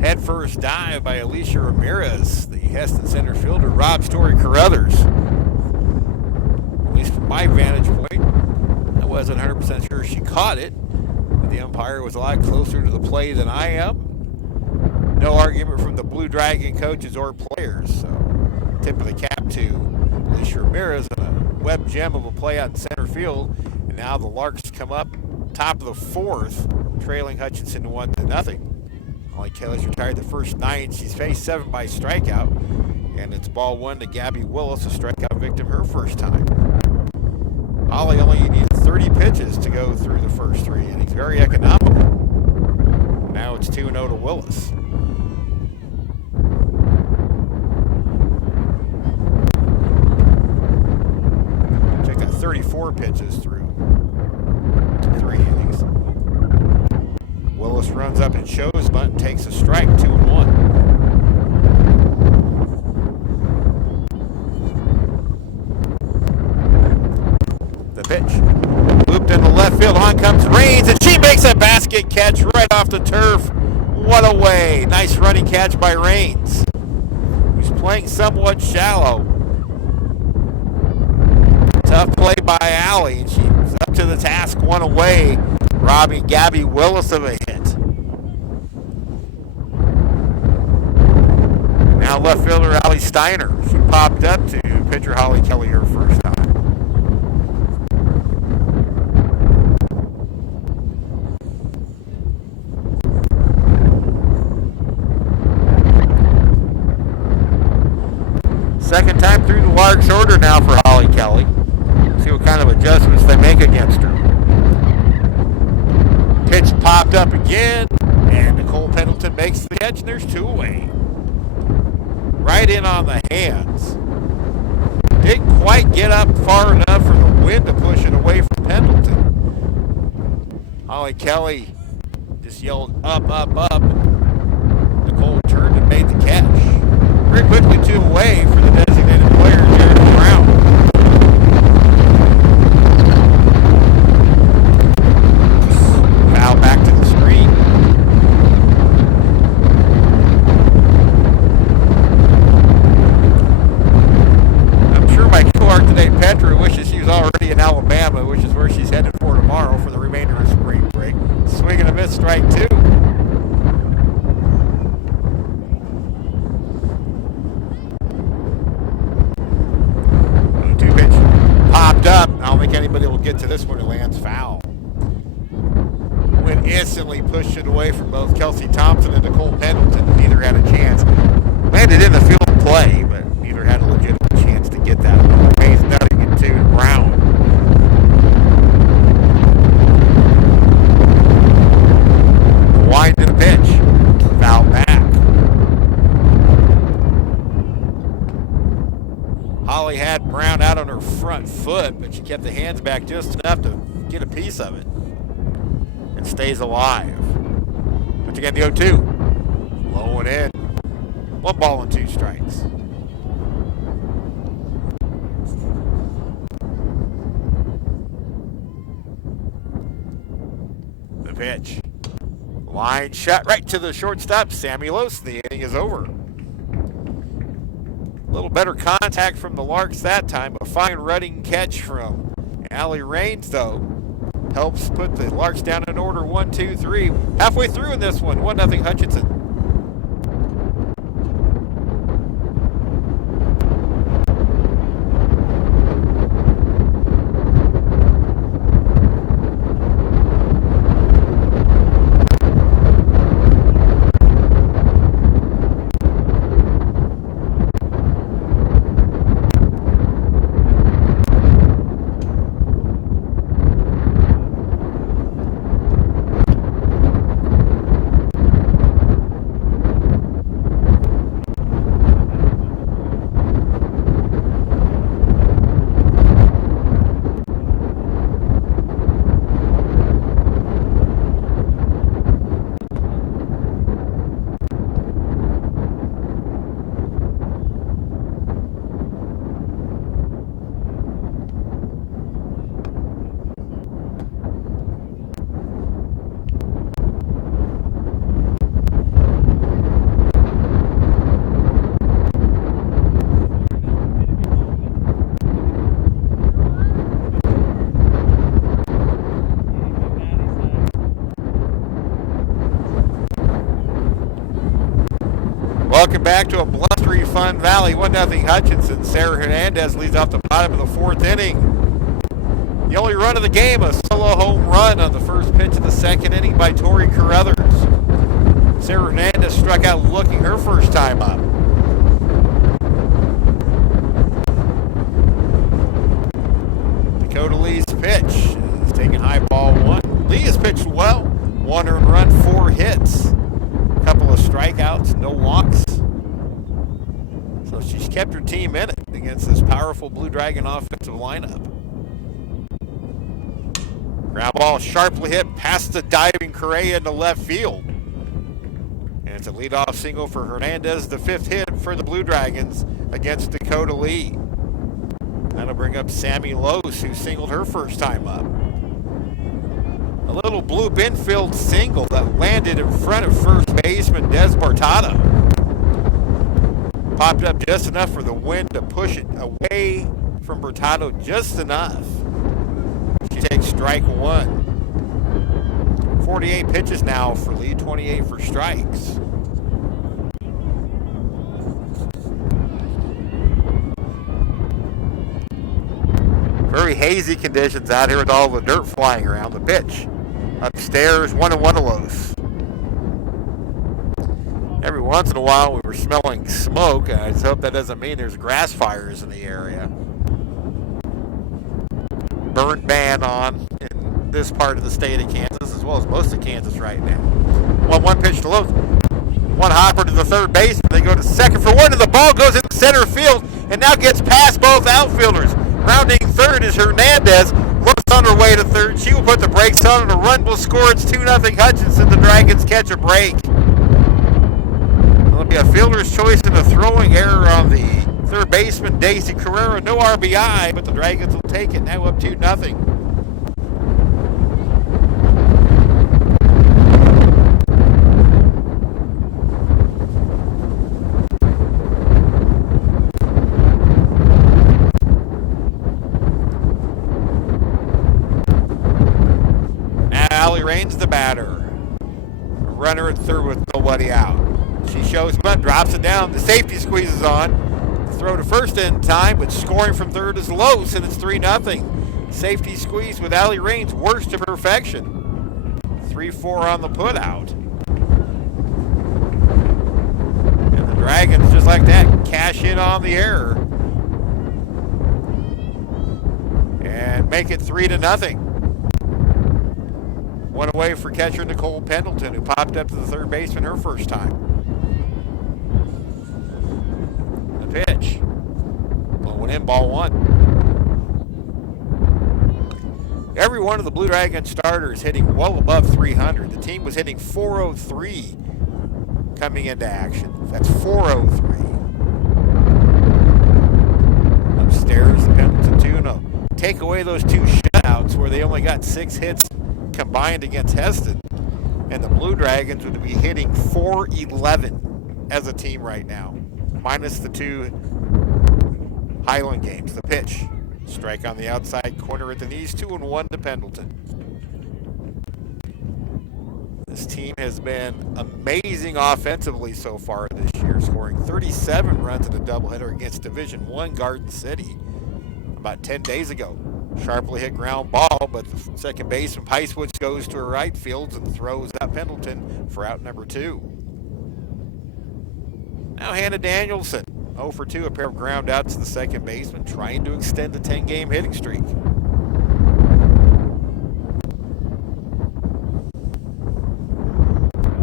Head first dive by Alicia Ramirez. The Heston center fielder robs Tori Carruthers. At least from my vantage point, I wasn't 100% sure she caught it, but the umpire was a lot closer to the play than I am. No argument from the Blue Dragon coaches or players. So tip of the cap to Alicia Ramirez and a web gem of a play out in center field. And now the Larks come up top of the 4th, trailing Hutchinson 1-0. Holly Kelly's retired the first 9 she's faced, 7 by strikeout. And it's ball 1 to Gabby Willis, a strikeout victim her first time. Holly only needed 30 pitches to go through the first 3 innings. Very economical. Now it's 2-0 to Willis. Check that, 34 pitches through 3 innings. Willis runs up and shows bunt, takes a strike, 2-1. The pitch. Looped into left field, on comes Raines, and she makes a basket catch right off the turf. What a way. Nice running catch by Raines, who's playing somewhat shallow. Tough play by Allie, and she's up to the task, 1 away, robbing Gabby Willis of a hit. Now left fielder Allie Steiner. She popped up to pitcher Holly Kelly her first time. Kelly. See what kind of adjustments they make against her. Pitch popped up again, and Nicole Pendleton makes the catch, and there's 2 away. Right in on the hands. Didn't quite get up far enough for the wind to push it away from Pendleton. Holly Kelly just yelled up, up, up. Nicole turned and made the catch. Very quickly 2 away for the designated player, Jared Brown. Foul back to the screen. I'm sure my co-art today, Petra, wishes she was already in Alabama, which is where she's headed for tomorrow for the remainder of spring break. Swing and a miss, strike 2. 2 pitch popped up. I don't think anybody will get to this one. It lands foul. Wind instantly pushed it away from both Kelsey Thompson and Nicole Pendleton. Neither had a chance. Landed in the field of play, but neither had a legitimate chance to get that one. Remains nothing in 2 to Brown. Wind to the pitch. Foul back. Holly had Brown out on her front foot, but she kept the hands back just enough to get a piece of it. And stays alive. Once again, the 0-2. Low and in. 1 ball and 2 strikes. The pitch. Line shot right to the shortstop, Sammy Lose. The inning is over. A little better contact from the Larks that time. A fine running catch from Allie Raines, though, helps put the Larks down in order 1-2-3. Halfway through in this one, 1-0 Hutchinson. Welcome back to a blustery Fun Valley. 1-0 Hutchinson. Sarah Hernandez leads off the bottom of the 4th inning. The only run of the game, a solo home run on the first pitch of the 2nd inning by Tori Carruthers. Sarah Hernandez struck out looking her first time up. Dakota Lee's pitch is taking high ball 1. Lee has pitched well. 1 earned run, 4 hits. A couple of strikeouts, no walks. So she's kept her team in it against this powerful Blue Dragon offensive lineup. Ground ball sharply hit past the diving Correa into left field. And it's a leadoff single for Hernandez, the 5th hit for the Blue Dragons against Dakota Lee. That'll bring up Sammy Lose, who singled her first time up. A little bloop infield single that landed in front of first baseman Des Bartado. Popped up just enough for the wind to push it away from Bartado just enough. She takes strike 1. 48 pitches now for Lee, 28 for strikes. Very hazy conditions out here with all the dirt flying around. The pitch upstairs, 1-1 to Lose. Every once in a while we were smelling smoke. I just hope that doesn't mean there's grass fires in the area. burn ban on in this part of the state of Kansas, as well as most of Kansas right now. 1-1 pitch to Lowe's. One hopper to the third base. They go to second for one, and the ball goes into center field and now gets past both outfielders. Rounding third is Hernandez. Looks on her way to third. She will put the brakes on, and a run will score. It's 2-0 Hutchinson. The Dragons catch a break. There'll be a fielder's choice and a throwing error on the third baseman, Daisy Carrera. No RBI, but the Dragons will take it. Now up 2-0. Rains the batter. A runner at third with nobody out. She shows bunt, drops it down. The safety squeezes on. The throw to first in time, but scoring from third is Lose, and it's 3-0. Safety squeeze with Allie Rains, worst to perfection. 3-4 on the putout. And the Dragons, just like that, cash in on the error. And make it 3-0. One away for catcher Nicole Pendleton, who popped up to the third baseman her first time. The pitch. Blowing in, ball one. Every one of the Blue Dragon starters hitting well above 300. The team was hitting 403 coming into action. That's 403. Upstairs, the Pendleton 2-0. Take away those two shutouts where they only got 6 hits combined against Heston, and the Blue Dragons would be hitting 411 as a team right now, minus the 2 Highland games. The pitch, strike on the outside corner at the knees, 2-1 to Pendleton. This team has been amazing offensively so far this year, scoring 37 runs in a doubleheader against Division I Garden City about 10 days ago. Sharply hit ground ball, but the second baseman Picewoods goes to her right fields and throws out Pendleton for out number 2. Now Hannah Danielson, 0 for 2, a pair of ground outs to the second baseman, trying to extend the 10-game hitting streak.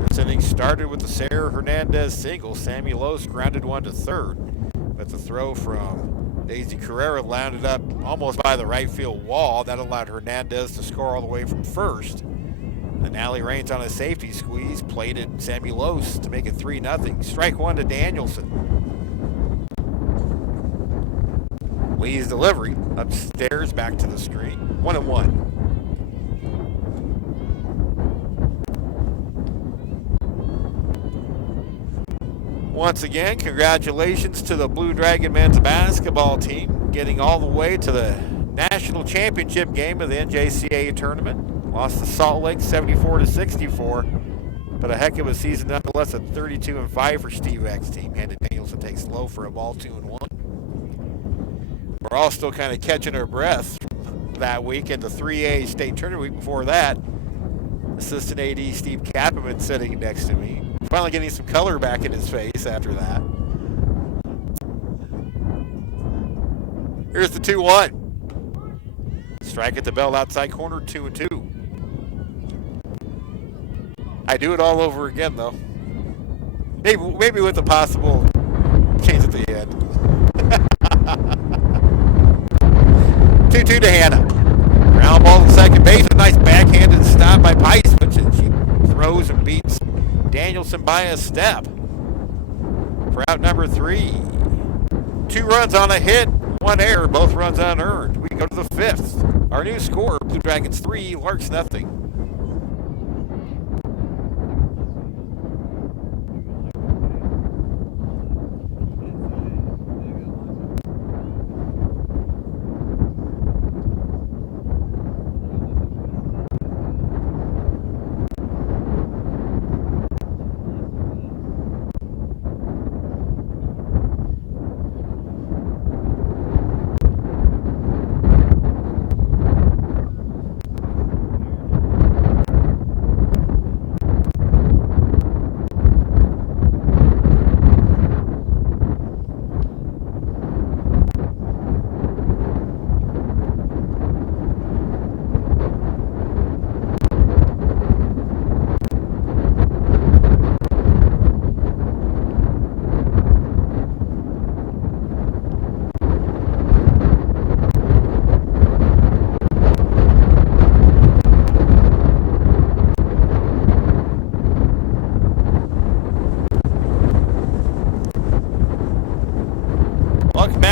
This inning started with the Sarah Hernandez single. Sammy Lose grounded one to third, but the throw from Daisy Carrera landed up almost by the right field wall. That allowed Hernandez to score all the way from first. And Allie Rains on a safety squeeze plated Sammy Lose to make it 3-0. Strike one to Danielson. Lee's delivery upstairs, back to the screen. 1-1. Once again, congratulations to the Blue Dragon men's basketball team, getting all the way to the national championship game of the NJCAA tournament. Lost to Salt Lake 74-64, but a heck of a season nonetheless at 32-5 for Steve Eck's team. Hannah Danielson takes low for a ball, 2-1. We're all still kind of catching our breath from that week in the 3A state tournament. Week before that, Assistant AD Steve Kapperman sitting next to me. Finally getting some color back in his face after that. Here's the 2-1. Strike at the bell outside corner, 2-2. I do it all over again, though. Maybe with a possible change at the end. 2-2 to Hannah. Ground ball to second base. A nice backhanded stop by Picewoods, and she throws and beats Danielson by a step for out number 3. 2 runs on a hit, 1 error, both runs unearned. We go to the 5th. Our new score, Blue Dragons 3, Larks nothing.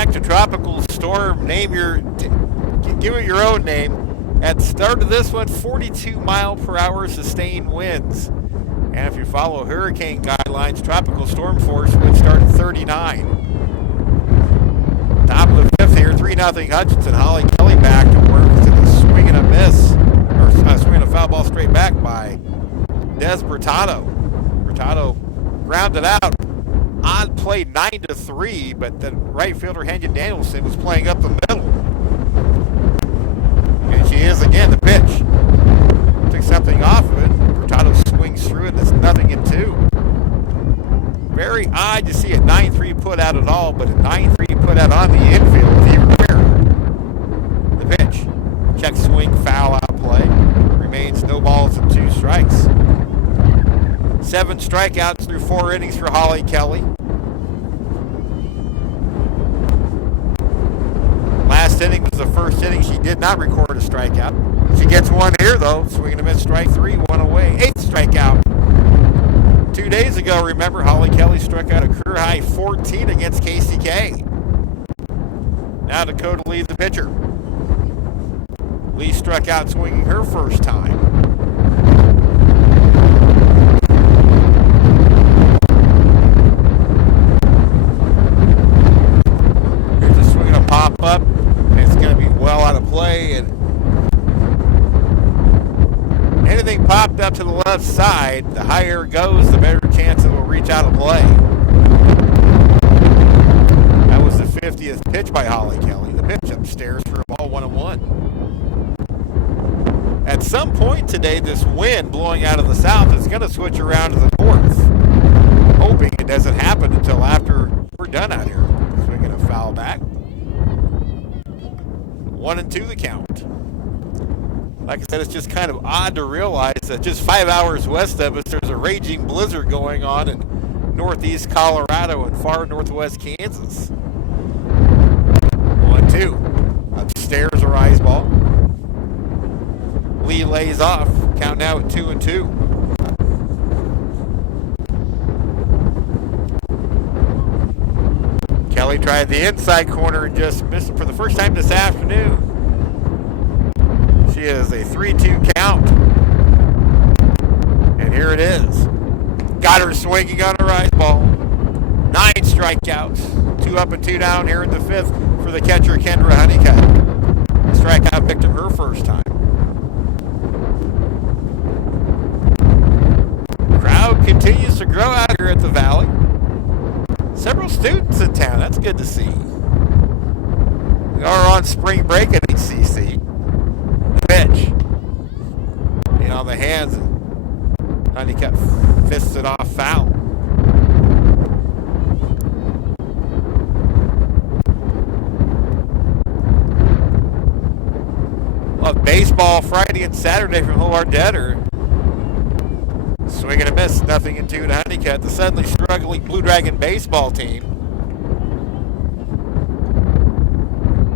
back to Tropical Storm. Give it your own name. At the start of this one, 42 mile per hour sustained winds. And if you follow hurricane guidelines, tropical storm force would start at 39. Top of the fifth here, 3-0 Hutchinson. Holly Kelly back to work to the swing and a miss, or swing and a foul ball straight back by Des Bertato. Bertato grounded out. Odd play 9-3, but the right fielder Hanya Danielson was playing up the middle. And she is again the pitch. Took something off of it. Bertato swings through it, and it's 0-2. Very odd to see a 9-3 put out at all, but a 9-3 put out on the infield is even rarer. The pitch. Check swing, foul out play. Remains no balls and 2 strikes. 7 strikeouts through 4 innings for Holly Kelly. Last inning was the first inning. She did not record a strikeout. She gets one here, though. Swing and a miss, strike 3, 1 away. 8th strikeout. 2 days ago, remember, Holly Kelly struck out a career high 14 against KCK. Now Dakota Lee, the pitcher. Lee struck out swinging her first time. Here's a swing and a pop up. And it's going to be well out of play. And anything popped up to the left side, the higher it goes, the better chance it will reach out of play. That was the 50th pitch by Holly Kelly. The pitch upstairs for a ball 1-1. At some point today, this wind blowing out of the south is going to switch around to the north. Hoping it doesn't happen until after we're done out here. Swinging a foul back. 1-2 the count. Like I said, it's just kind of odd to realize that just 5 hours west of us, there's a raging blizzard going on in northeast Colorado and far northwest Kansas. 1-2. Upstairs, a rise ball. Lee lays off. Count now at 2-2. Kelly tried the inside corner and just missed it for the first time this afternoon. She is a 3-2 count. And here it is. Got her swinging on a rise ball. 9 strikeouts. 2 up and 2 down here in the 5th for the catcher, Kendra Honeycutt. Strikeout victim her first time. Crowd continues to grow out here at the Valley. Several students in town. That's good to see. We are on spring break at HCC. Pitch. On the hands, Honeycutt fists it off foul. Well, baseball Friday and Saturday from Hobart Deader. Swing and a miss, 0-2 to Honeycutt. The suddenly struggling Blue Dragon baseball team.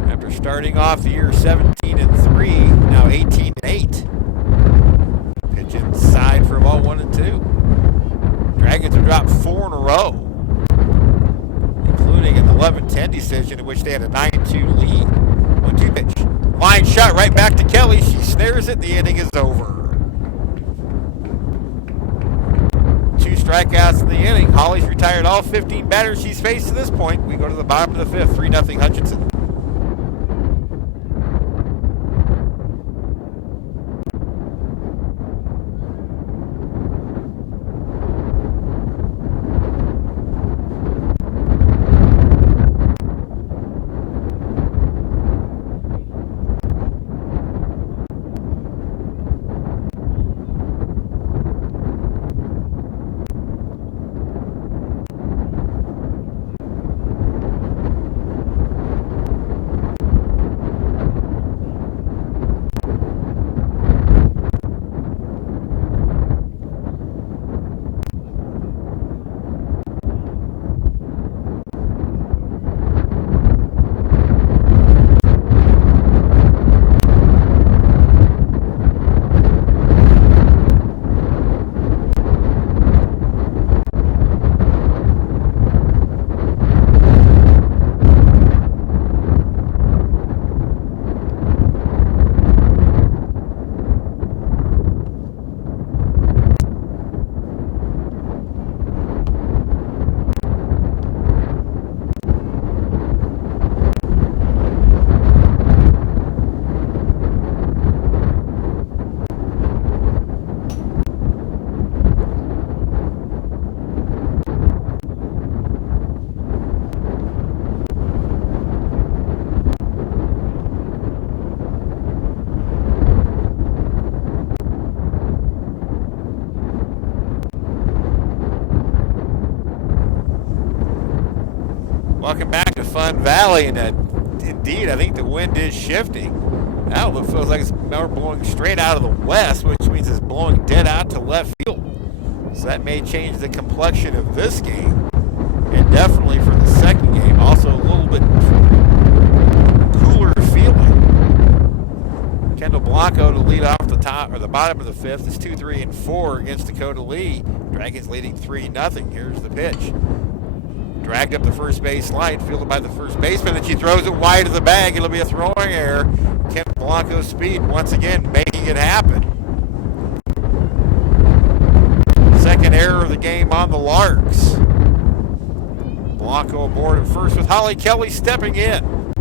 After starting off the year 17-3, now 18-8. Pitch inside for a ball 1-2. Dragons have dropped 4 in a row, including an 11-10 decision in which they had a 9-2 lead. 1-2 pitch. Line shot right back to Kelly. She snares it. The inning is over. 2 strikeouts in the inning. Holly's retired all 15 batters she's faced to this point. We go to the bottom of the 5th. 3-0 Hutchinson. Welcome back to Fun Valley, and indeed, I think the wind is shifting. Now it feels like it's blowing straight out of the west, which means it's blowing dead out to left field. So that may change the complexion of this game, and definitely for the second game. Also a little bit cooler feeling. Kendall Blanco to lead off the top or the bottom of the fifth. It's 2-3 and 4 against Dakota Lee. Dragons leading 3-0. Here's the pitch. Dragged up the first base line, fielded by the first baseman, and she throws it wide of the bag. It'll be a throwing error. Kendall Blanco's speed once again making it happen. Second error of the game on the Larks. Blanco aboard at first with Holly Kelly stepping in.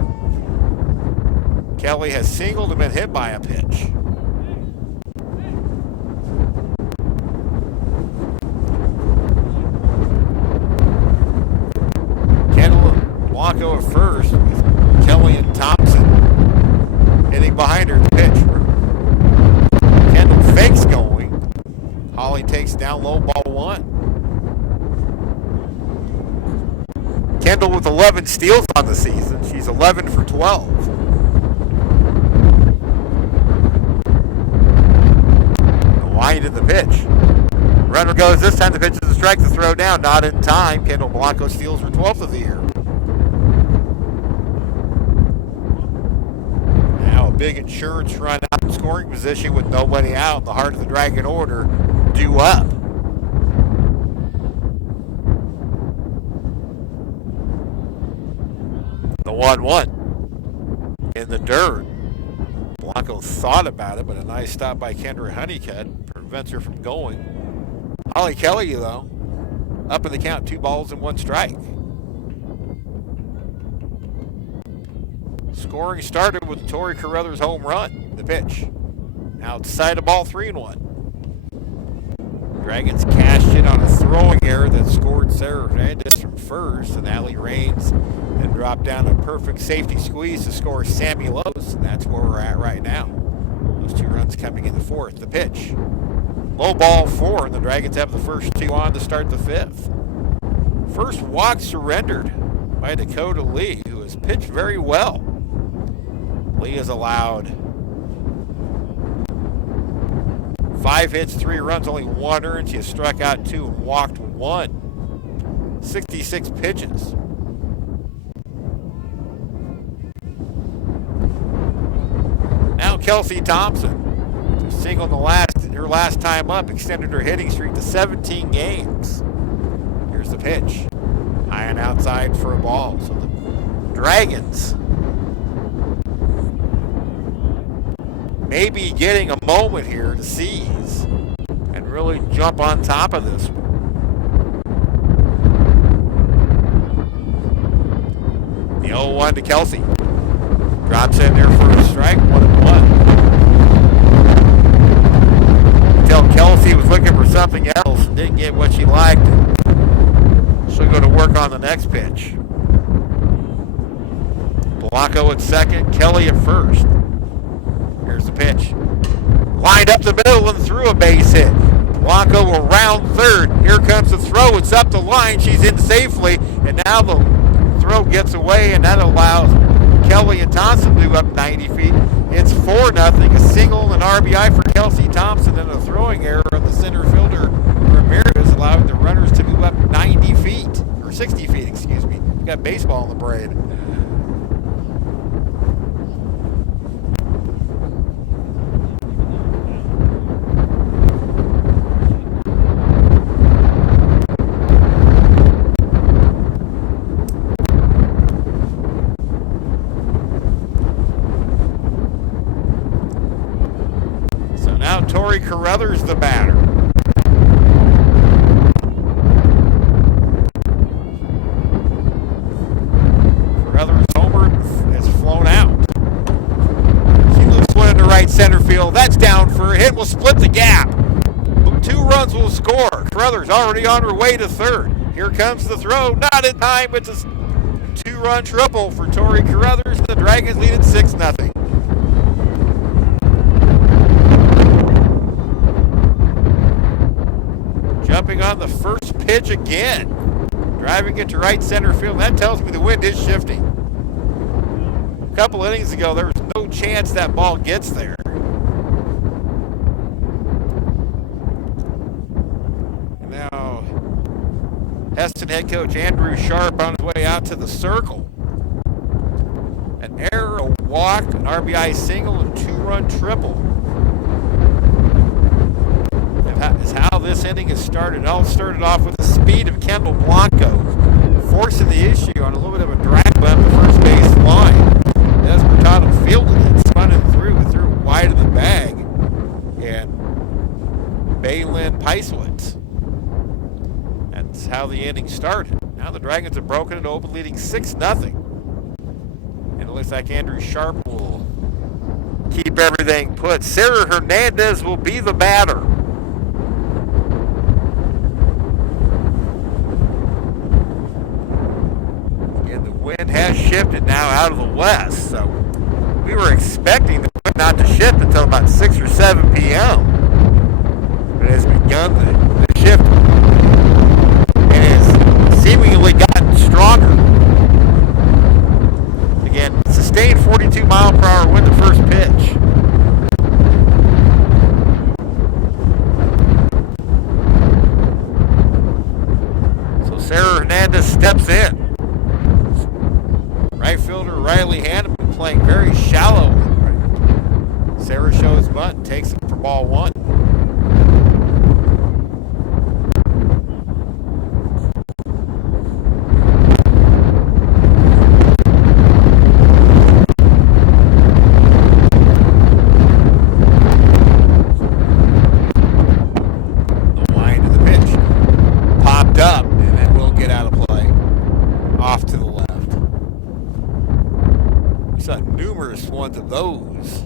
Kelly has singled and been hit by a pitch. Kendall Blanco at first with Kelly and Thompson hitting behind her. The pitch. Kendall fakes going. Holly takes down low, ball one. Kendall with 11 steals on the season. She's 11 for 12. Wind in the pitch. Runner goes. This time the pitch is a strike. The throw down, not in time. Kendall Blanco steals her 12th of the year. Now a big insurance run out in scoring position with nobody out in the heart of the Dragon order. Due up. The 1-1 in the dirt. Blanco thought about it, but a nice stop by Kendra Honeycutt prevents her from going. Holly Kelly, though, up in the count, 2 balls and 1 strike. Scoring started with Tori Carruthers' home run. The pitch. Outside of ball, 3-1. Dragons cashed in on a throwing error that scored Sarah Hernandez from first, and Allie Raines then dropped down a perfect safety squeeze to score Sammy Lose, and that's where we're at right now. Those 2 runs coming in the fourth. The pitch. Low ball 4, and the Dragons have the first 2 on to start the fifth. First walk surrendered by Dakota Lee, who has pitched very well. Lee has allowed 5 hits, 3 runs, only 1 earned. She has struck out 2 and walked 1. 66 pitches. Now Kelsey Thompson, to single in her last time up, extended her hitting streak to 17 games. Here's the pitch. High and outside for a ball. So the Dragons maybe getting a moment here to seize and really jump on top of this one. The 0-1 to Kelsey. Drops in there for a strike, 1-1. Until Kelsey was looking for something else and didn't get what she liked. She'll go to work on the next pitch. Blanco at second, Kelly at first. Here's the pitch. Lined up the middle and threw a base hit. Blanco around third. Here comes the throw. It's up the line. She's in safely. And now the throw gets away, and that allows Kelly and Thompson to move up 90 feet. It's 4-0. A single and RBI for Kelsey Thompson, and a throwing error on the center fielder. Ramirez allowing the runners to move up 90 feet. Or 60 feet, excuse me. We've got baseball in the parade. Tori Carruthers, the batter. Carruthers' homer has flown out. She loops one into right center field. That's down for a hit. Will split the gap. 2 runs will score. Carruthers already on her way to third. Here comes the throw. Not in time. It's a 2-run triple for Tori Carruthers. The Dragons lead at 6-0. Jumping on the first pitch again. Driving it to right center field. That tells me the wind is shifting. A couple innings ago, there was no chance that ball gets there. And now, Heston head coach Andrew Sharp on his way out to the circle. An error, a walk, an RBI single, and two-run triple. Is how this inning has started. It all started off with the speed of Kendall Blanco, forcing the issue on a little bit of a drag bunt the first base line. Despertado fielded it, spun it through it wide of the bag, and Baylin Peiswitz. That's how the inning started. Now the Dragons have broken it open, leading 6-0. And it looks like Andrew Sharp will keep everything put. Sarah Hernandez will be the batter. And the wind has shifted now out of the west, so we were expecting the wind not to shift until about 6 or 7 p.m. But it has begun to shift and has seemingly gotten stronger. Again, sustained 42-mile-per-hour wind to first pitch. So Sarah Hernandez steps in. Right fielder Riley Hanneman playing very shallow. Sarah shows bunt and takes it for ball one. Ones of those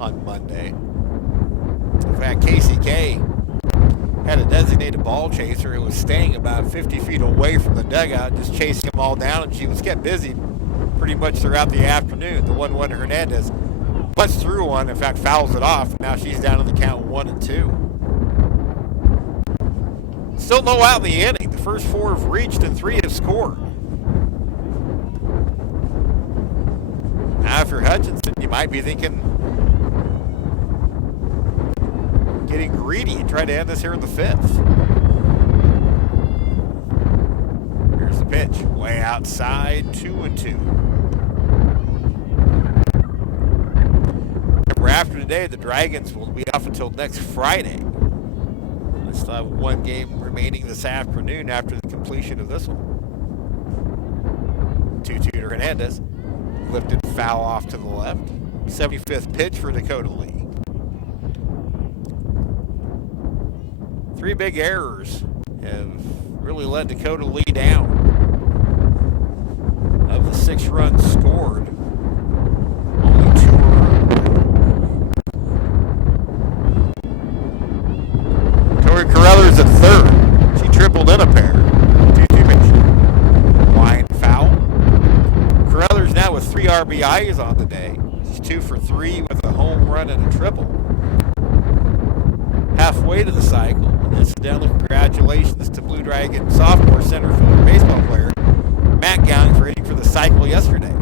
on Monday. In fact, KCK had a designated ball chaser who was staying about 50 feet away from the dugout, just chasing them all down, and she was kept busy pretty much throughout the afternoon. The 1-1 Hernandez puts through one, in fact fouls it off, and now she's down in the count 1-2. Still no out in the inning. The first 4 have reached and 3 have scored. Now, if you're Hutchinson, you might be thinking getting greedy and try to end this here in the 5th. Here's the pitch. Way outside, 2-2. Remember, after today, the Dragons will be off until next Friday. They still have 1 game remaining this afternoon after the completion of this one. 2-2 to Hernandez. Lifted foul off to the left. 75th pitch for Dakota Lee. 3 big errors have really let Dakota Lee down. Of the 6 runs scored, only 2 earned. Tori Carruthers at third. She tripled in a pair. 2-2 pitch. Line foul. Carruthers now with 3 RBIs on the day. She's 2 for 3 with a home run and a triple. Halfway to the cycle. And incidentally, congratulations to Blue Dragon sophomore center fielder baseball player Matt Gowning for hitting for the cycle yesterday.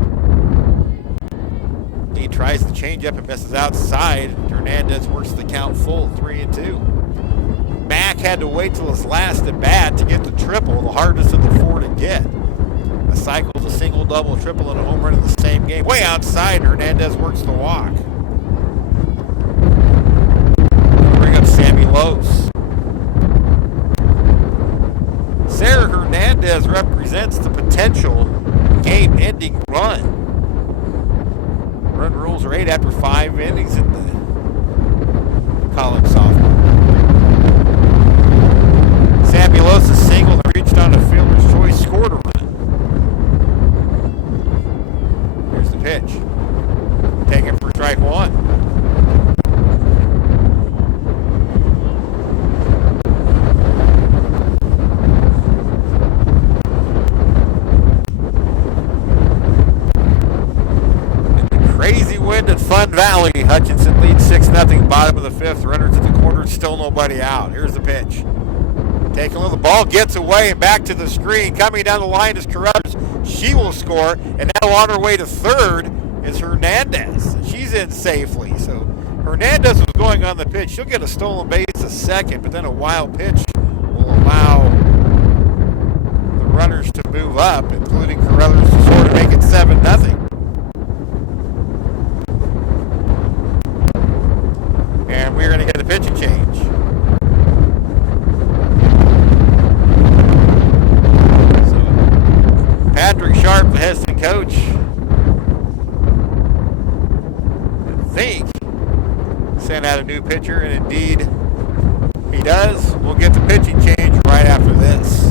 He tries the changeup and misses outside. Hernandez works the count full, 3-2. Mack had to wait till his last at bat to get the triple, the hardest of the 4 to get. A cycle's a single, double, triple, and a home run in the same game. Way outside, Hernandez works the walk. Bring up Sammy Lose. Sarah Hernandez represents the potential game-ending run. Run rules are 8 after 5 innings in the college softball. Sammy Lose's single that reached on a fielder's choice scored a run. Pitch. Taken for strike 1. In the crazy wind at Fun Valley, Hutchinson leads 6-0, bottom of the 5th. Runners at the corner, still nobody out. Here's the pitch. Taking a little, the ball gets away and back to the screen. Coming down the line is Carruthers. She will score, and now on her way to third is Hernandez. She's in safely. So Hernandez was going on the pitch. She'll get a stolen base a second, but then a wild pitch will allow the runners to move up, including Carruthers to score to make it 7-0. And we're going to get a pitching change. So Patrick Sharp, the Heston coach, I think sent out a new pitcher, and indeed he does. We'll get the pitching change right after this.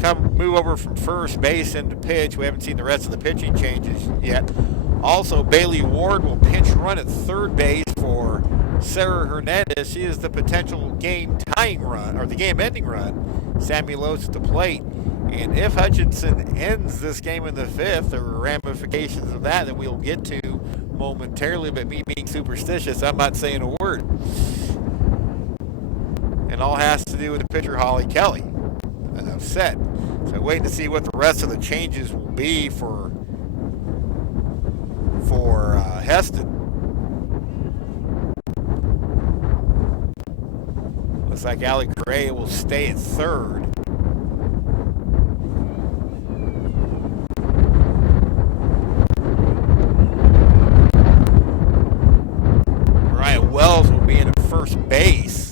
Will move over from first base into pitch. We haven't seen the rest of the pitching changes yet. Also, Bailey Ward will pinch run at third base for Sarah Hernandez. She is the potential game-tying run, or the game-ending run. Sammy Lose at the plate. And if Hutchinson ends this game in the fifth, there are ramifications of that we'll get to momentarily, but me being superstitious, I'm not saying a word. And all has to do with the pitcher, Holly Kelly. Enough said. So waiting to see what the rest of the changes will be for Heston. Looks like Allie Gray will stay at third. Mariah Wells will be in at first base.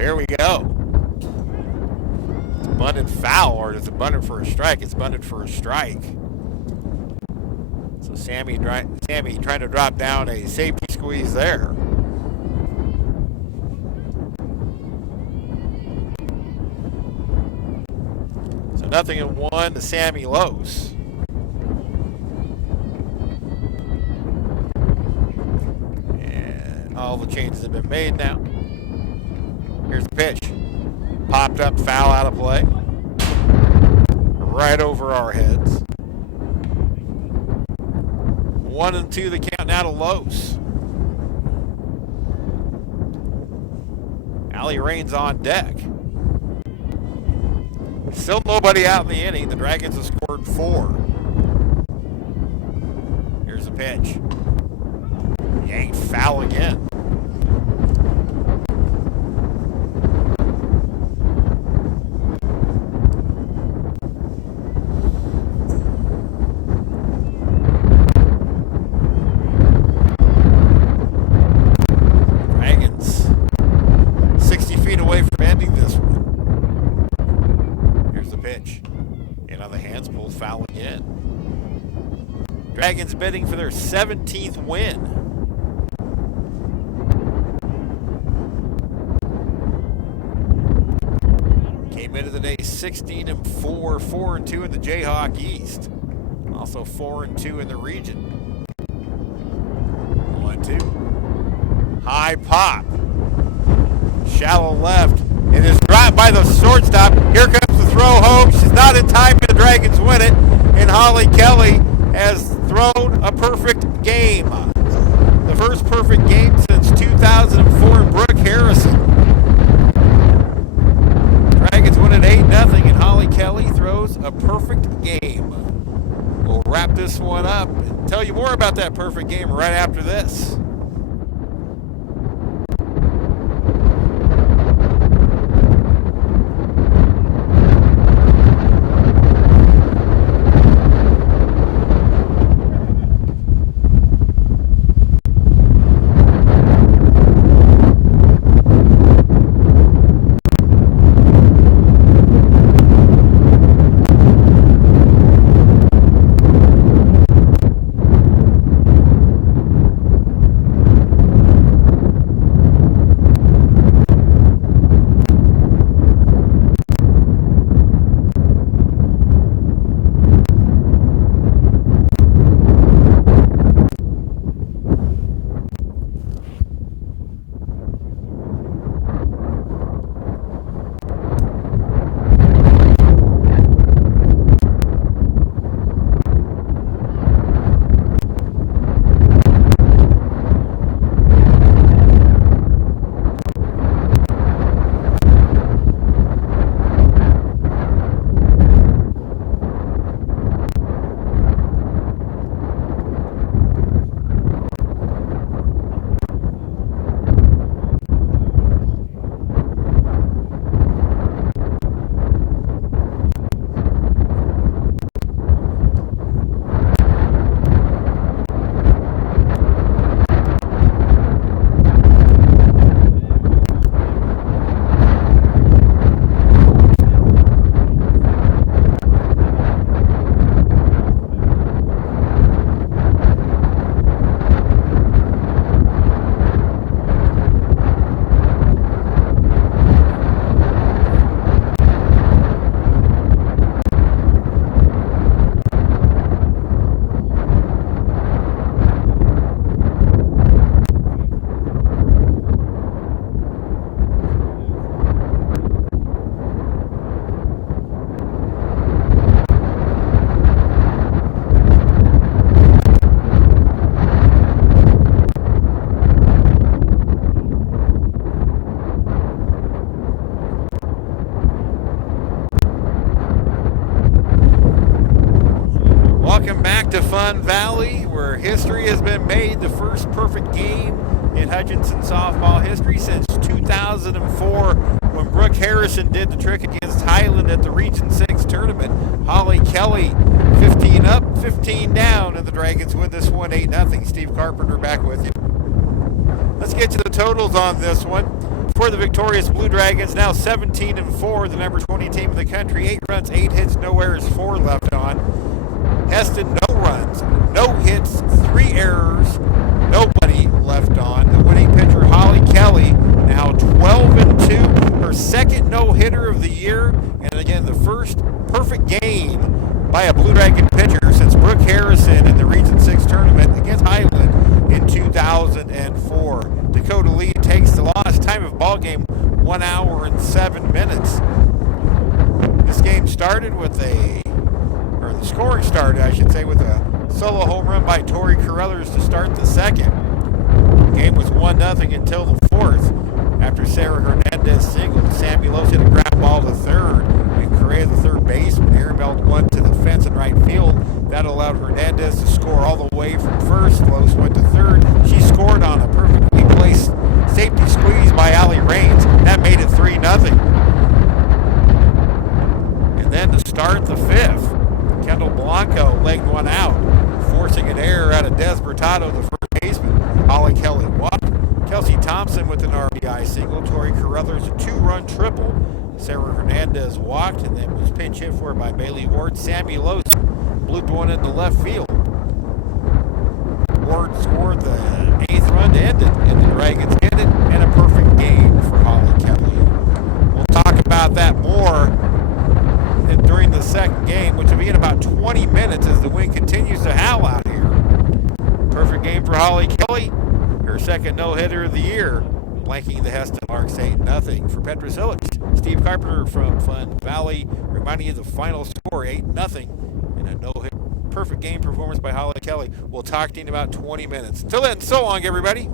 Here we go. It's bunted foul, or is it bunted for a strike? It's bunted for a strike. So Sammy trying to drop down a safety squeeze there. So 0-1 to Sammy Lose. And all the changes have been made now. Here's the pitch. Popped up, foul out of play. Right over our heads. 1-2 the count now to Lose. Allie Rain's on deck. Still nobody out in the inning. The Dragons have scored 4. Here's the pitch. Yanked foul again. Foul again. Dragons bidding for their 17th win. Came into the day 16-4, 4-2 in the Jayhawk East. Also 4-2 in the region. high pop. Shallow left. It is dropped by the shortstop. Here comes the throw home. She's not in time, and the Dragons win it. And Holly Kelly has thrown a perfect game. The first perfect game since 2004 in Brooke Harrison. Dragons win at 8-0, and Holly Kelly throws a perfect game. We'll wrap this one up and tell you more about that perfect game right after this. Welcome back to Fun Valley, where history has been made. The first perfect game in Hutchinson softball history since 2004, when Brooke Harrison did the trick against Highland at the Region 6 tournament. Holly Kelly, 15 up, 15 down, and the Dragons win this one 8-0. Steve Carpenter back with you. Let's get to the totals on this one. For the victorious Blue Dragons, now 17-4, the number 20 team in the country. 8 runs, 8 hits, no errors, 4 left on. Heston, no runs, no hits, 3 errors, nobody left on. The winning pitcher, Holly Kelly, now 12-2, her second no-hitter of the year, and again, the first perfect game by a Blue Dragon pitcher since Brooke Harrison in the Region 6 tournament against Highland in 2004. Dakota Lee takes the loss. Time of ball game, 1 hour and 7 minutes. This game started with the scoring started, I should say, with a solo home run by Tori Carruthers to start the second. The game was 1-0 until the fourth. After Sarah Hernandez singled, Samuelos hit a ground ball to third, and Correa, the third baseman, airmailed one to the fence in right field. That allowed Hernandez to score all the way from first. Los went to third. She scored on a perfectly placed safety squeeze by Allie Raines. That made it 3-0. And then to start the fifth, Kendall Blanco legged one out, forcing an error out of Des Bertado, the first baseman. Holly Kelly walked. Kelsey Thompson with an RBI single. Tori Carruthers a 2-run triple. Sarah Hernandez walked and then was pinch hit for by Bailey Ward. Sammy Loza blooped one into left field. Ward scored the 8th run to end it, and the Dragons get it, and a perfect game for Holly Kelly. We'll talk about that more during the second game, which will be in about 20 minutes as the wind continues to howl out here. Perfect game for Holly Kelly. Her second no-hitter of the year, blanking the Heston Larks 8-0. For Petra Silic, Steve Carpenter from Fun Valley, reminding you the final score, 8-0, in a no-hit. Perfect game performance by Holly Kelly. We'll talk to you in about 20 minutes. Till then, so long, everybody.